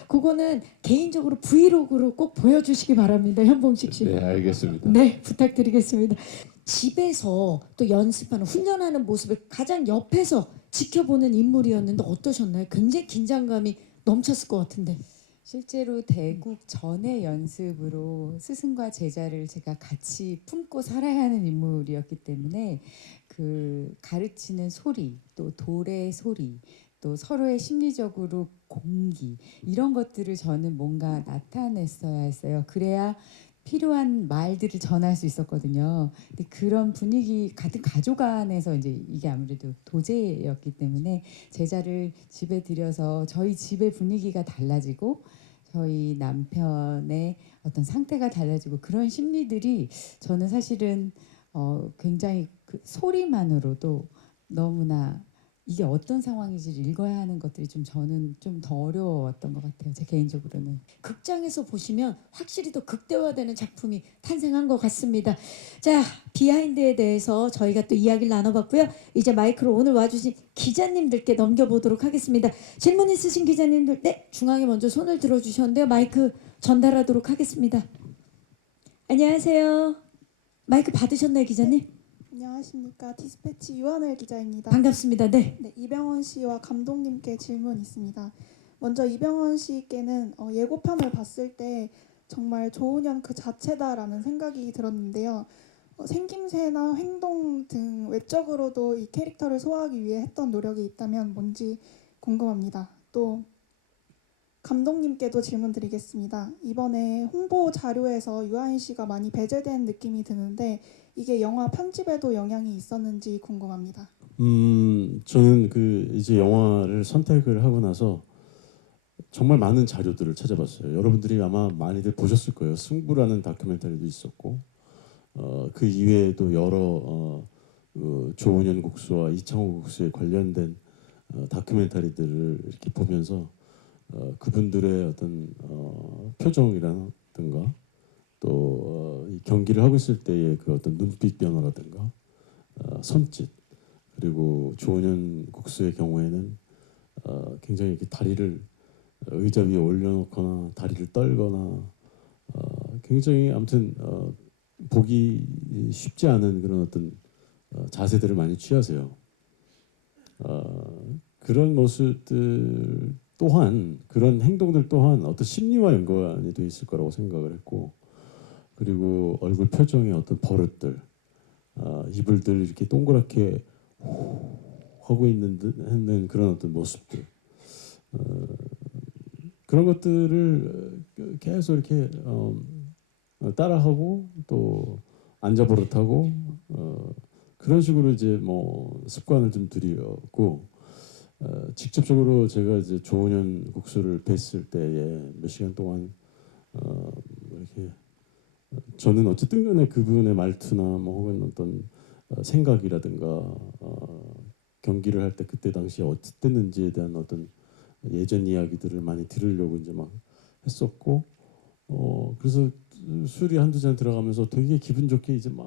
그거는 개인적으로 브이로그로 꼭 보여주시기 바랍니다, 현봉식 씨. 네, 알겠습니다. 네, 부탁드리겠습니다. 집에서 또 연습하는 훈련하는 모습을 가장 옆에서 지켜보는 인물이었는데 어떠셨나요? 굉장히 긴장감이 넘쳤을 것 같은데. 실제로 대국 전의 연습으로 스승과 제자를 제가 같이 품고 살아야 하는 인물이었기 때문에 그 가르치는 소리, 또 돌의 소리, 또 서로의 심리적으로 공기 이런 것들을 저는 뭔가 나타냈어야 했어요. 그래야 필요한 말들을 전할 수 있었거든요. 근데 그런 분위기 같은 가족 안에서 이제 이게 아무래도 도제였기 때문에 제자를 집에 들여서 저희 집의 분위기가 달라지고 저희 남편의 어떤 상태가 달라지고 그런 심리들이 저는 사실은 굉장히 그 소리만으로도 너무나 이게 어떤 상황인지를 읽어야 하는 것들이 좀 저는 좀 더 어려웠던 것 같아요. 제 개인적으로는. 극장에서 보시면 확실히 더 극대화되는 작품이 탄생한 것 같습니다. 자, 비하인드에 대해서 저희가 또 이야기를 나눠봤고요. 이제 마이크로 오늘 와주신 기자님들께 넘겨보도록 하겠습니다. 질문 있으신 기자님들, 네, 중앙에 먼저 손을 들어주셨는데요. 마이크 전달하도록 하겠습니다. 안녕하세요. 마이크 받으셨나요, 기자님? 안녕하십니까. 디스패치 유한을 기자입니다. 반갑습니다. 네. 네, 이병헌 씨와 감독님께 질문 있습니다. 먼저 이병헌 씨께는 예고편을 봤을 때 정말 조은현 그 자체다라는 생각이 들었는데요. 생김새나 행동 등 외적으로도 이 캐릭터를 소화하기 위해 했던 노력이 있다면 뭔지 궁금합니다. 또 감독님께도 질문 드리겠습니다. 이번에 홍보 자료에서 유한 씨가 많이 배제된 느낌이 드는데 이게 영화 편집에도 영향이 있었는지 궁금합니다. 저는 그 이제 영화를 선택을 하고 나서 정말 많은 자료들을 찾아봤어요. 여러분들이 아마 많이들 보셨을 거예요. 승부라는 다큐멘터리도 있었고 그 이외에도 여러 조은현 국수와 이창호 국수에 관련된 다큐멘터리들을 이렇게 보면서 그분들의 어떤 표정이라든가 또 이 경기를 하고 있을 때의 그 어떤 눈빛 변화라든가 손짓 그리고 조은현 국수의 경우에는 굉장히 이렇게 다리를 의자 위에 올려놓거나 다리를 떨거나 굉장히 아무튼 보기 쉽지 않은 그런 어떤 자세들을 많이 취하세요. 그런 모습들 또한 그런 행동들 또한 어떤 심리와 연관이 돼 있을 거라고 생각을 했고, 그리고 얼굴 표정의 어떤 버릇들, 이불들 이렇게 동그랗게 하고 있는 그런 어떤 모습들, 그런 것들을 계속 이렇게 따라하고 또 앉아 버릇하고 그런 식으로 이제 뭐 습관을 좀 들였고, 직접적으로 제가 이제 조은현 국수를 뵀을 때에 몇 시간 동안 이렇게 저는 어쨌든 간에 그분의 말투나 뭐 혹은 어떤 생각이라든가 경기를 할 때 그때 당시에 어땠는지에 대한 어떤 예전 이야기들을 많이 들으려고 이제 막 했었고, 그래서 술이 한두 잔 들어가면서 되게 기분 좋게 이제 막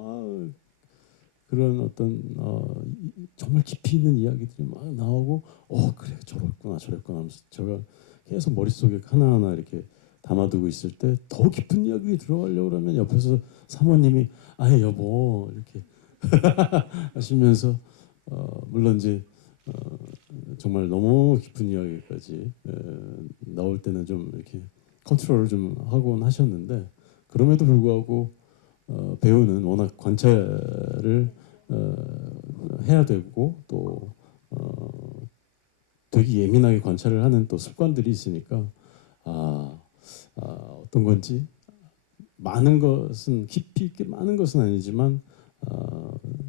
그런 어떤 정말 깊이 있는 이야기들이 막 나오고, 그래 저랬구나 저랬구나 하면서 제가 계속 머릿속에 하나하나 이렇게 담아두고 있을 때 더 깊은 이야기 들어가려고 그러면 옆에서 사모님이 아예 여보 이렇게 하시면서 물론 이제 정말 너무 깊은 이야기까지 나올 때는 좀 이렇게 컨트롤을 좀 하곤 하셨는데, 그럼에도 불구하고 배우는 워낙 관찰을 해야 되고 또 되게 예민하게 관찰을 하는 또 습관들이 있으니까 어떤 건지 많은 것은 깊이 있게 많은 것은 아니지만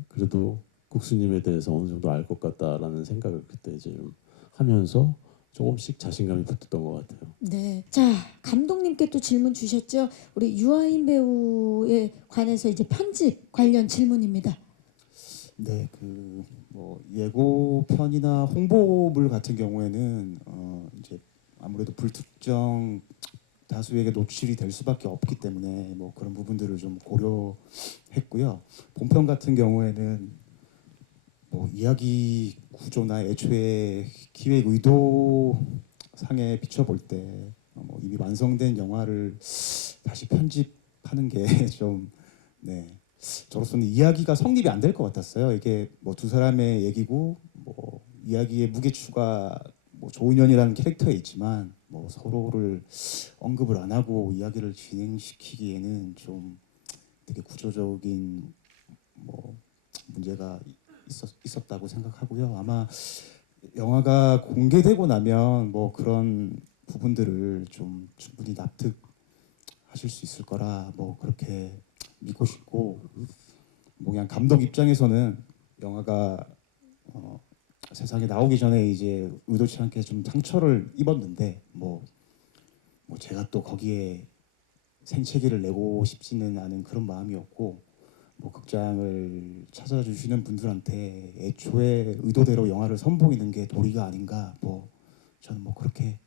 그래도 국수님에 대해서 어느 정도 알 것 같다라는 생각을 그때 이제 좀 하면서 조금씩 자신감이 붙었던 것 같아요. 네. 자, 감독님께 또 질문 주셨죠. 우리 유아인 배우에 관해서 이제 편집 관련 질문입니다. 네, 그 뭐 예고편이나 홍보물 같은 경우에는 이제 아무래도 불특정 다수에게 노출이 될 수밖에 없기 때문에 뭐 그런 부분들을 좀 고려했고요. 본편 같은 경우에는 뭐 이야기 구조나 애초에 기획 의도 상에 비춰볼 때 뭐 이미 완성된 영화를 다시 편집하는 게 좀 네. 저로서는 이야기가 성립이 안 될 것 같았어요. 이게 뭐 두 사람의 얘기고 뭐 이야기의 무게추가 뭐 조은현이라는 캐릭터에 있지만 뭐 서로를 언급을 안 하고 이야기를 진행시키기에는 좀 되게 구조적인 뭐 문제가 있었다고 생각하고요. 아마 영화가 공개되고 나면 뭐 그런 부분들을 좀 충분히 납득하실 수 있을 거라 뭐 그렇게 믿고 싶고, 뭐 그냥 감독 입장에서는 영화가 세상에 나오기 전에 이제 의도치 않게 좀 상처를 입었는데 뭐 제가 또 거기에 생채기를 내고 싶지는 않은 그런 마음이었고, 뭐 극장을 찾아주시는 분들한테 애초에 의도대로 영화를 선보이는 게 도리가 아닌가, 뭐 저는 뭐 그렇게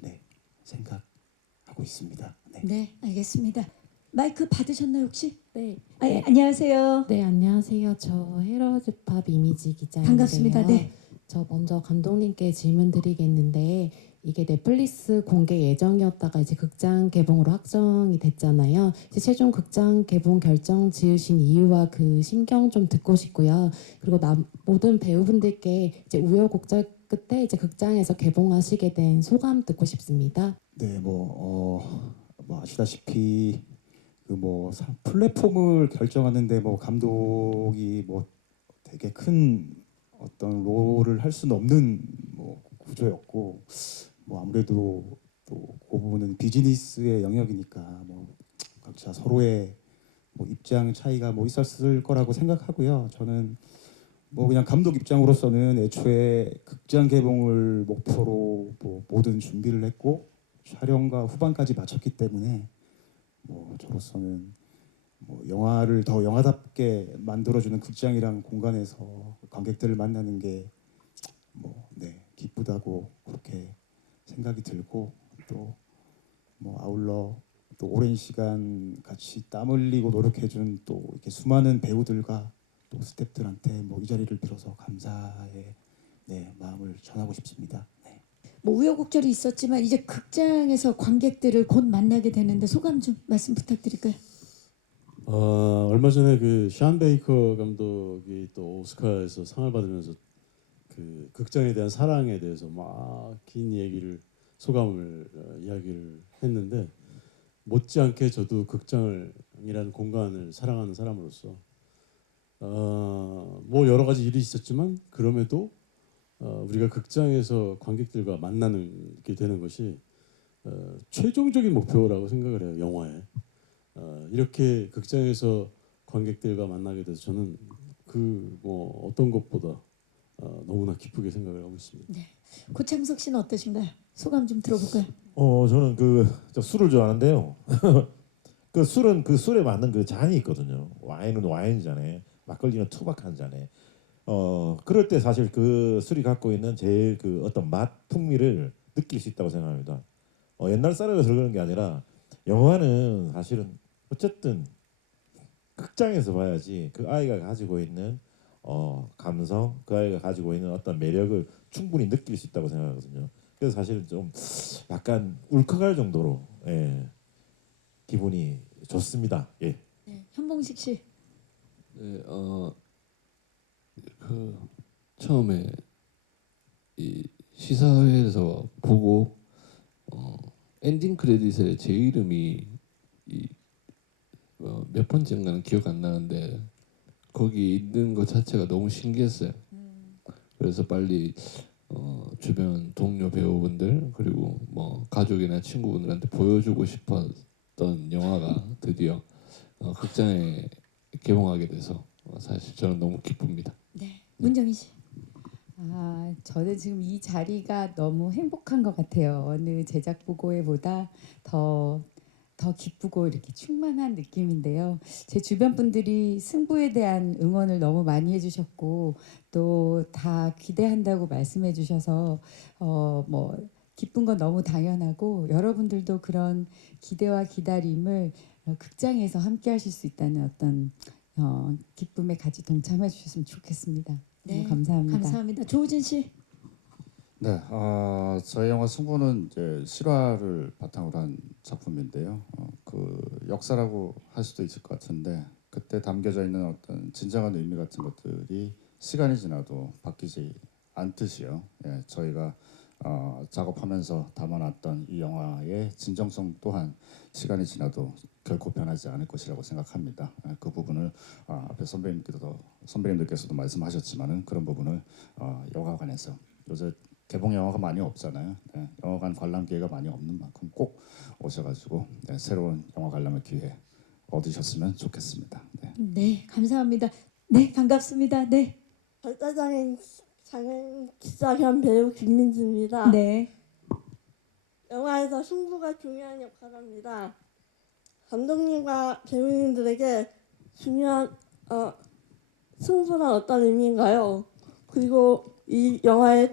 네 생각하고 있습니다. 네. 네, 알겠습니다. 마이크 받으셨나요 혹시? 네. 예, 안녕하세요. 네, 안녕하세요. 저 헤러즈팝 이미지 기자인데요. 반갑습니다. 네. 저 먼저 감독님께 질문 드리겠는데, 이게 넷플릭스 공개 예정이었다가 이제 극장 개봉으로 확정이 됐잖아요. 이제 최종 극장 개봉 결정 지으신 이유와 그 심경 좀 듣고 싶고요. 그리고 모든 배우분들께 이제 우여곡절 끝에 이제 극장에서 개봉하시게 된 소감 듣고 싶습니다. 네, 뭐 아시다시피 그 뭐 플랫폼을 결정하는데 뭐 감독이 뭐 되게 큰 어떤 롤을 할 수는 없는 뭐 구조였고, 뭐 아무래도 또 그 부분은 비즈니스의 영역이니까 뭐 각자 서로의 뭐 입장 차이가 뭐 있었을 거라고 생각하고요. 저는 뭐 그냥 감독 입장으로서는 애초에 극장 개봉을 목표로 뭐 모든 준비를 했고 촬영과 후반까지 마쳤기 때문에 뭐 저로서는 뭐 영화를 더 영화답게 만들어주는 극장이랑 공간에서 관객들을 만나는 게 뭐 네 기쁘다고 그렇게 생각이 들고, 또 뭐 아울러 또 오랜 시간 같이 땀 흘리고 노력해준 또 이렇게 수많은 배우들과 또 스태프들한테 뭐 이 자리를 빌어서 감사의 네 마음을 전하고 싶습니다. 네. 뭐 우여곡절이 있었지만 이제 극장에서 관객들을 곧 만나게 되는데 소감 좀 말씀 부탁드릴까요? 얼마 전에 그 샤안 베이커 감독이 또 오스카에서 상을 받으면서 그 극장에 대한 사랑에 대해서 막 긴 얘기를 소감을 이야기를 했는데 못지않게 저도 극장이라는 공간을 사랑하는 사람으로서 뭐 여러 가지 일이 있었지만 그럼에도 우리가 극장에서 관객들과 만나는 게 되는 것이 최종적인 목표라고 생각을 해요. 영화에 이렇게 극장에서 관객들과 만나게 돼서 저는 그 뭐 어떤 것보다 너무나 기쁘게 생각을 하고 있습니다. 고창석 씨는 어떠신가요? 소감 좀 들어볼까요? 저는 저 술을 좋아하는데요. 그 술은 그 술에 맞는 그 잔이 있거든요. 와인은 와인 잔에, 막걸리는 투박한 잔에. 그럴 때 사실 그 술이 갖고 있는 제일 그 어떤 맛 풍미를 느낄 수 있다고 생각합니다. 옛날 사람에서 그러는 게 아니라 영화는 사실은 어쨌든 극장에서 봐야지 그 아이가 가지고 있는 감성, 그 아이가 가지고 있는 어떤 매력을 충분히 느낄 수 있다고 생각하거든요. 그래서 사실 좀 약간 울컥할 정도로 기분이 좋습니다. 예. 현봉식 씨. 네, 그 처음에 이 시사회에서 보고 엔딩 크레딧에 제 이름이 몇 번째인가는 기억 안 나는데 거기 있는 것 자체가 너무 신기했어요. 그래서 빨리 주변 동료 배우분들 그리고 뭐 가족이나 친구분들한테 보여주고 싶었던 영화가 드디어 극장에 개봉하게 돼서 사실 저는 너무 기쁩니다. 문정희 씨. 저는 지금 이 자리가 너무 행복한 것 같아요. 어느 제작 보고회보다 더 기쁘고 이렇게 충만한 느낌인데요. 제 주변 분들이 승부에 대한 응원을 너무 많이 해주셨고 또 다 기대한다고 말씀해 주셔서 뭐 기쁜 건 너무 당연하고 여러분들도 그런 기대와 기다림을 극장에서 함께 하실 수 있다는 어떤 기쁨에 같이 동참해 주셨으면 좋겠습니다. 네, 감사합니다. 감사합니다. 조우진 씨. 네, 저희 영화 승부는 이제 실화를 바탕으로 한 작품인데요. 그 역사라고 할 수도 있을 것 같은데 그때 담겨져 있는 어떤 진정한 의미 같은 것들이 시간이 지나도 바뀌지 않듯이요. 예, 저희가 작업하면서 담아놨던 이 영화의 진정성 또한 시간이 지나도 결코 변하지 않을 것이라고 생각합니다. 그 부분을 앞에 선배님들께서도 말씀하셨지만은 그런 부분을 영화관에서 요새 개봉 영화가 많이 없잖아요. 네, 영화관 관람 기회가 많이 없는 만큼 꼭 오셔가지고 새로운 영화 관람의 기회 얻으셨으면 좋겠습니다. 네, 감사합니다. 네, 반갑습니다. 네. 발달장애인 장애인 기자겸 배우 김민주입니다. 네. 영화에서 승부가 중요한 역할을 합니다. 감독님과 배우님들에게 중요한 승부란 어떤 의미인가요? 그리고 이 영화를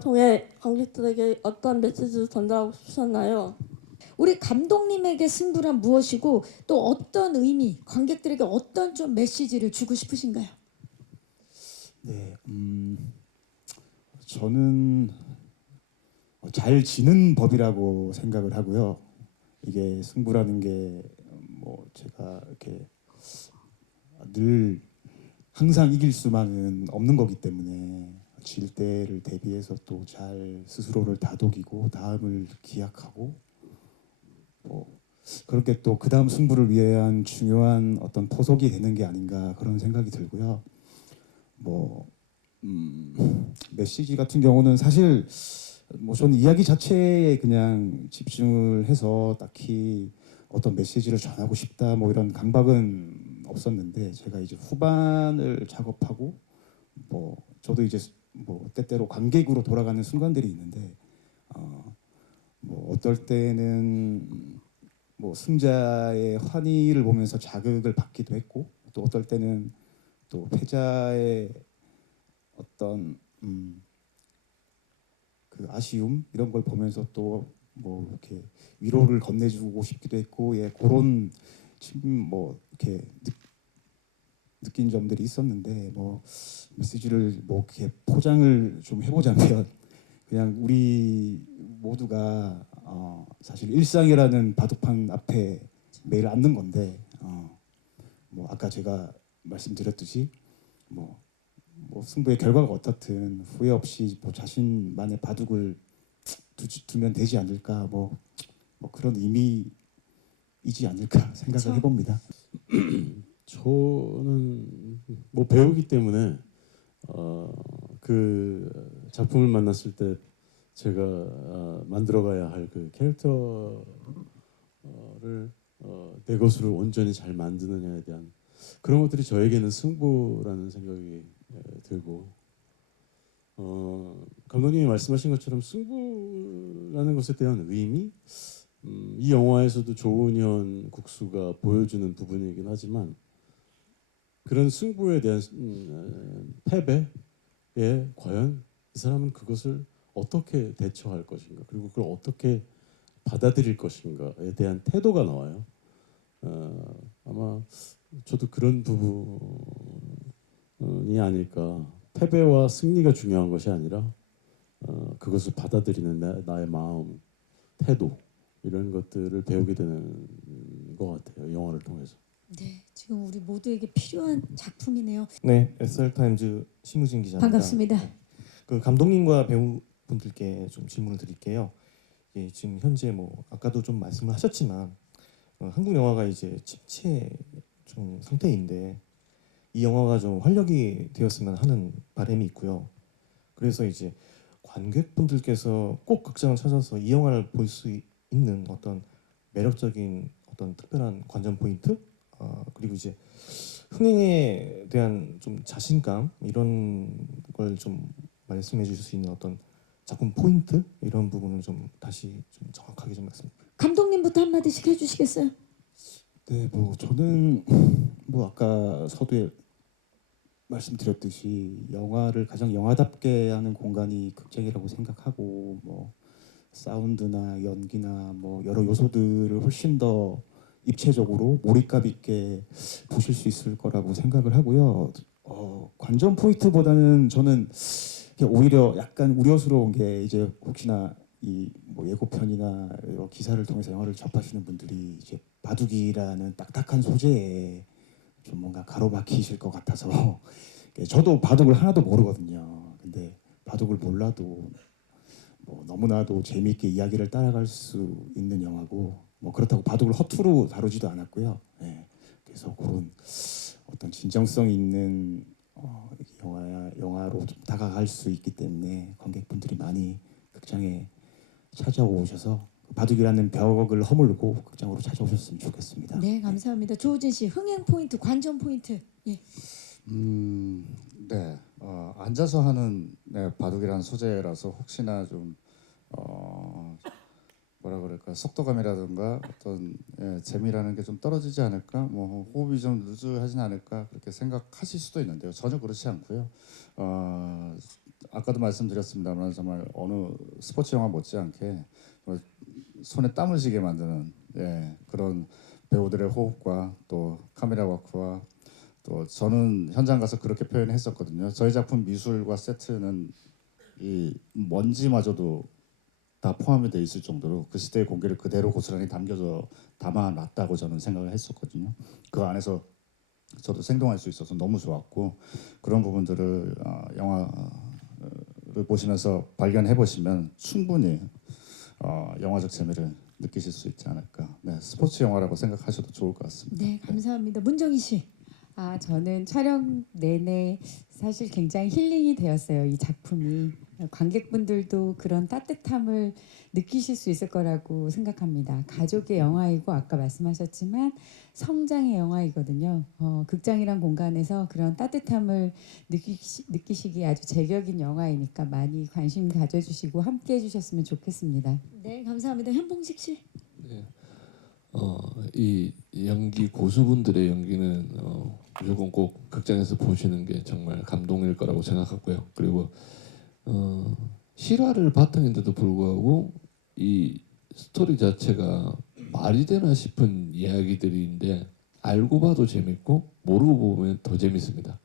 통해 관객들에게 어떤 메시지를 전달하고 싶으셨나요? 우리 감독님에게 승부란 무엇이고 또 어떤 의미, 관객들에게 어떤 좀 메시지를 주고 싶으신가요? 네, 저는 잘 지는 법이라고 생각을 하고요. 이게 승부라는 게 뭐 제가 이렇게 늘 항상 이길 수만은 없는 거기 때문에 질 때를 대비해서 또 잘 스스로를 다독이고 다음을 기약하고 그렇게 또 그 다음 승부를 위한 중요한 어떤 포석이 되는 게 아닌가 그런 생각이 들고요. 메시지 같은 경우는 사실 저는 이야기 자체에 그냥 집중을 해서 딱히 어떤 메시지를 전하고 싶다 이런 강박은 없었는데 제가 이제 후반을 작업하고 저도 이제 때때로 관객으로 돌아가는 순간들이 있는데 어떨 때는 승자의 환희를 보면서 자극을 받기도 했고 또 어떨 때는 또 패자의 어떤 그 아쉬움 이런 걸 보면서 또 이렇게 위로를 건네주고 싶기도 했고 그런 이렇게 느낀 점들이 있었는데 메시지를 이렇게 포장을 좀 해보자면 그냥 우리 모두가 사실 일상이라는 바둑판 앞에 매일 앉는 건데 아까 제가 말씀드렸듯이 뭐 승부의 결과가 어떻든 후회 없이 뭐 자신만의 바둑을 두면 되지 않을까 뭐 그런 의미이지 않을까 생각을 그쵸. 해봅니다. 저는 뭐 배우기 때문에 그 작품을 만났을 때 제가 만들어가야 할 그 캐릭터를 내 것으로 온전히 잘 만드느냐에 대한 그런 것들이 저에게는 승부라는 생각이 들고 감독님이 말씀하신 것처럼 승부라는 것에 대한 의미 이 영화에서도 조은현 국수가 보여주는 부분이긴 하지만 그런 승부에 대한 패배에 과연 이 사람은 그것을 어떻게 대처할 것인가 그리고 그걸 어떻게 받아들일 것인가에 대한 태도가 나와요. 아마 저도 그런 부분이 아닐까. 패배와 승리가 중요한 것이 아니라 그것을 받아들이는 나의 마음, 태도 이런 것들을 배우게 되는 것 같아요. 영화를 통해서. 네, 지금 우리 모두에게 필요한 작품이네요. 네, SR타임즈 심우진 기자입니다. 반갑습니다. 그 감독님과 배우분들께 좀 질문을 드릴게요. 예, 지금 현재 뭐 아까도 좀 말씀을 하셨지만 한국 영화가 이제 침체 좀 상태인데 이 영화가 좀 활력이 되었으면 하는 바람이 있고요. 그래서 이제 관객분들께서 꼭 극장을 찾아서 이 영화를 볼 수 있는 어떤 매력적인 어떤 특별한 관전 포인트 그리고 이제 흥행에 대한 좀 자신감 이런 걸 좀 말씀해 주실 수 있는 어떤 작품 포인트 이런 부분을 좀 다시 좀 정확하게 좀 말씀. 감독님부터 한마디씩 해주시겠어요? 네, 뭐 저는 뭐 아까 서두에 말씀드렸듯이 영화를 가장 영화답게 하는 공간이 극장이라고 생각하고 뭐 사운드나 연기나 뭐 여러 요소들을 훨씬 더 입체적으로 몰입감 있게 보실 수 있을 거라고 생각을 하고요. 관전 포인트보다는 저는 오히려 약간 우려스러운 게 이제 혹시나 이 뭐 예고편이나 여러 기사를 통해서 영화를 접하시는 분들이 이제 바둑이라는 딱딱한 소재에 좀 뭔가 가로막히실 것 같아서 저도 바둑을 하나도 모르거든요. 근데 바둑을 몰라도 뭐 너무나도 재미있게 이야기를 따라갈 수 있는 영화고 뭐 그렇다고 바둑을 허투루 다루지도 않았고요. 네. 그래서 그런 어떤 진정성 있는 영화로 좀 다가갈 수 있기 때문에 관객분들이 많이 극장에 찾아오셔서 바둑이라는 벽을 허물고 극장으로 찾아오셨으면 좋겠습니다. 네, 감사합니다. 조우진 씨, 흥행 포인트, 관전 포인트. 예. 네, 앉아서 하는 바둑이라는 소재라서 혹시나 좀 뭐라 그럴까 속도감이라든가 어떤 재미라는 게 좀 떨어지지 않을까, 뭐 호흡이 좀 루즈하진 않을까 그렇게 생각하실 수도 있는데요. 전혀 그렇지 않고요. 아까도 말씀드렸습니다만 정말 어느 스포츠 영화 못지않게 손에 땀을 쥐게 만드는 그런 배우들의 호흡과 또 카메라 워크와 또 저는 현장 가서 그렇게 표현했었거든요. 저희 작품 미술과 세트는 이 먼지마저도 다 포함이 돼 있을 정도로 그 시대의 공기를 그대로 고스란히 담아놨다고 저는 생각을 했었거든요. 그 안에서 저도 생동할 수 있어서 너무 좋았고 그런 부분들을 영화를 보시면서 발견해 보시면 충분히 영화적 재미를 느끼실 수 있지 않을까. 네, 스포츠 영화라고 생각하셔도 좋을 것 같습니다. 네, 감사합니다. 문정희 씨. 저는 촬영 내내 사실 굉장히 힐링이 되었어요. 이 작품이 관객분들도 그런 따뜻함을 느끼실 수 있을 거라고 생각합니다. 가족의 영화이고 아까 말씀하셨지만 성장의 영화이거든요. 극장이란 공간에서 그런 따뜻함을 느끼시기에 아주 제격인 영화이니까 많이 관심 가져주시고 함께해 주셨으면 좋겠습니다. 네, 감사합니다. 현봉식 씨. 네. 이 연기 고수분들의 연기는 무조건 꼭 극장에서 보시는 게 정말 감동일 거라고 생각하고요. 그리고 실화를 바탕인데도 불구하고 이 스토리 자체가 말이 되나 싶은 이야기들인데 알고 봐도 재밌고 모르고 보면 더 재밌습니다.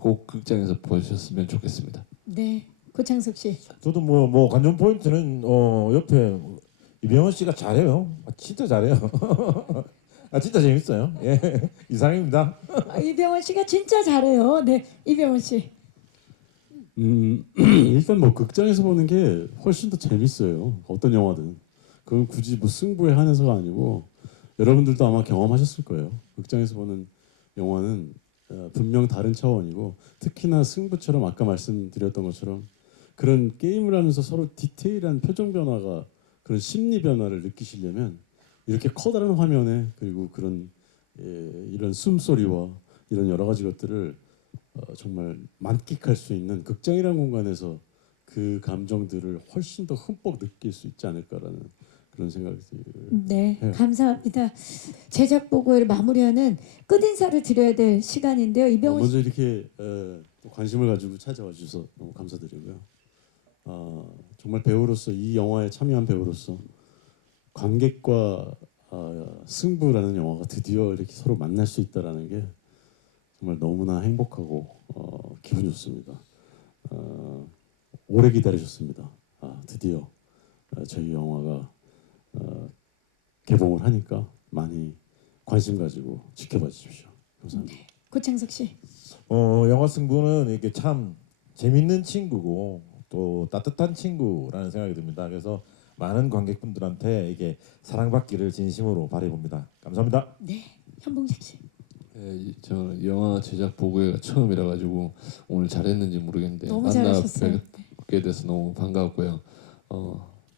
꼭 극장에서 보셨으면 좋겠습니다. 네, 고창석 씨. 저도 뭐 관전 포인트는 옆에 이병헌 씨가 잘해요. 진짜 잘해요. 진짜 재밌어요. 예, 이상입니다. 이병헌 씨가 진짜 잘해요. 네, 이병헌 씨. 일단 뭐 극장에서 보는 게 훨씬 더 재밌어요. 어떤 영화든. 그건 굳이 뭐 승부에 한해서가 아니고 여러분들도 아마 경험하셨을 거예요. 극장에서 보는 영화는 분명 다른 차원이고 특히나 승부처럼 아까 말씀드렸던 것처럼 그런 게임을 하면서 서로 디테일한 표정 변화가 그런 심리 변화를 느끼시려면 이렇게 커다란 화면에 그리고 그런 이런 숨소리와 이런 여러 가지 것들을 정말 만끽할 수 있는 극장이라는 공간에서 그 감정들을 훨씬 더 흠뻑 느낄 수 있지 않을까라는 그런 생각이 네, 해요. 감사합니다. 제작 보고를 마무리하는 끝인사를 드려야 될 시간인데요. 이병헌 씨. 먼저 이렇게 또 관심을 가지고 찾아와 주셔서 너무 감사드리고요. 정말 배우로서 이 영화에 참여한 배우로서 관객과 승부라는 영화가 드디어 이렇게 서로 만날 수 있다라는 게 정말 너무나 행복하고 기분 좋습니다. 오래 기다리셨습니다. 드디어 저희 영화가 개봉을 하니까 많이 관심 가지고 지켜봐 주십시오. 감사합니다. 고창석 씨. 영화 승부는 이게 참 재밌는 친구고 또 따뜻한 친구라는 생각이 듭니다. 그래서 많은 관객분들한테 이게 사랑받기를 진심으로 바라봅니다. 감사합니다. 네, 현봉식 씨. 저 영화 제작 보고회가 처음이라 가지고 오늘 잘했는지 모르겠는데 너무 만나 잘하셨어요. 뵙게 돼서 너무 반가웠고요.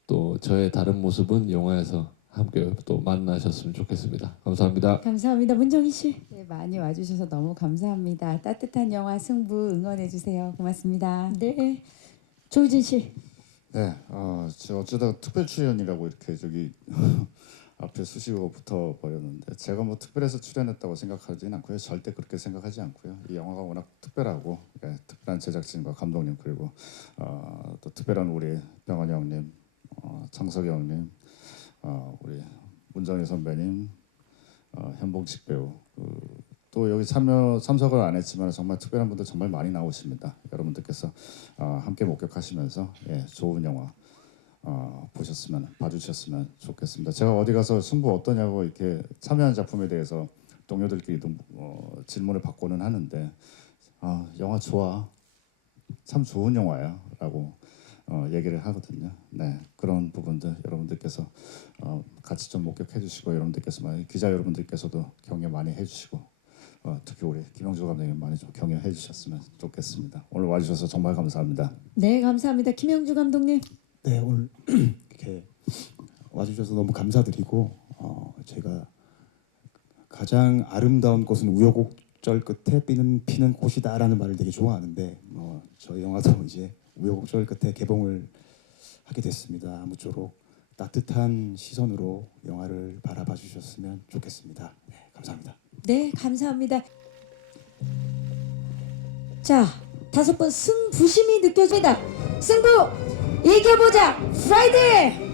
또 저의 다른 모습은 영화에서 함께 또 만나셨으면 좋겠습니다. 감사합니다. 감사합니다. 문정희 씨. 네, 많이 와주셔서 너무 감사합니다. 따뜻한 영화 승부 응원해 주세요. 고맙습니다. 네, 조유진 씨. 네, 저 어쩌다가 특별 출연이라고 이렇게 저기 앞에 수식어가 붙어 버렸는데 제가 뭐 특별해서 출연했다고 생각하지는 않고요. 절대 그렇게 생각하지 않고요. 이 영화가 워낙 특별하고 특별한 제작진과 감독님 그리고 또 특별한 우리 병헌 형님, 창석이 형님, 우리 문정희 선배님, 현봉식 배우 또 여기 참석을 안 했지만 정말 특별한 분들 정말 많이 나오십니다. 여러분들께서 함께 목격하시면서 좋은 영화 봐주셨으면 좋겠습니다. 제가 어디 가서 승부 어떠냐고 이렇게 참여한 작품에 대해서 동료들끼리도 질문을 받고는 하는데 영화 좋아, 참 좋은 영화야라고 얘기를 하거든요. 네, 그런 부분들 여러분들께서 같이 좀 목격해주시고 여러분들께서 기자 여러분들께서도 격려 많이 해주시고 특히 우리 김영주 감독님 많이 좀 격려해 주셨으면 좋겠습니다. 오늘 와주셔서 정말 감사합니다. 네, 감사합니다. 김영주 감독님. 네, 오늘 이렇게 와주셔서 너무 감사드리고 제가 가장 아름다운 곳은 우여곡절 끝에 피는 곳이다라는 말을 되게 좋아하는데 저희 영화도 이제 우여곡절 끝에 개봉을 하게 됐습니다. 아무쪼록 따뜻한 시선으로 영화를 바라봐 주셨으면 좋겠습니다. 네, 감사합니다. 네, 감사합니다. 자, 5번 승부심이 느껴집니다. 승부 이겨보자. 프라이데이.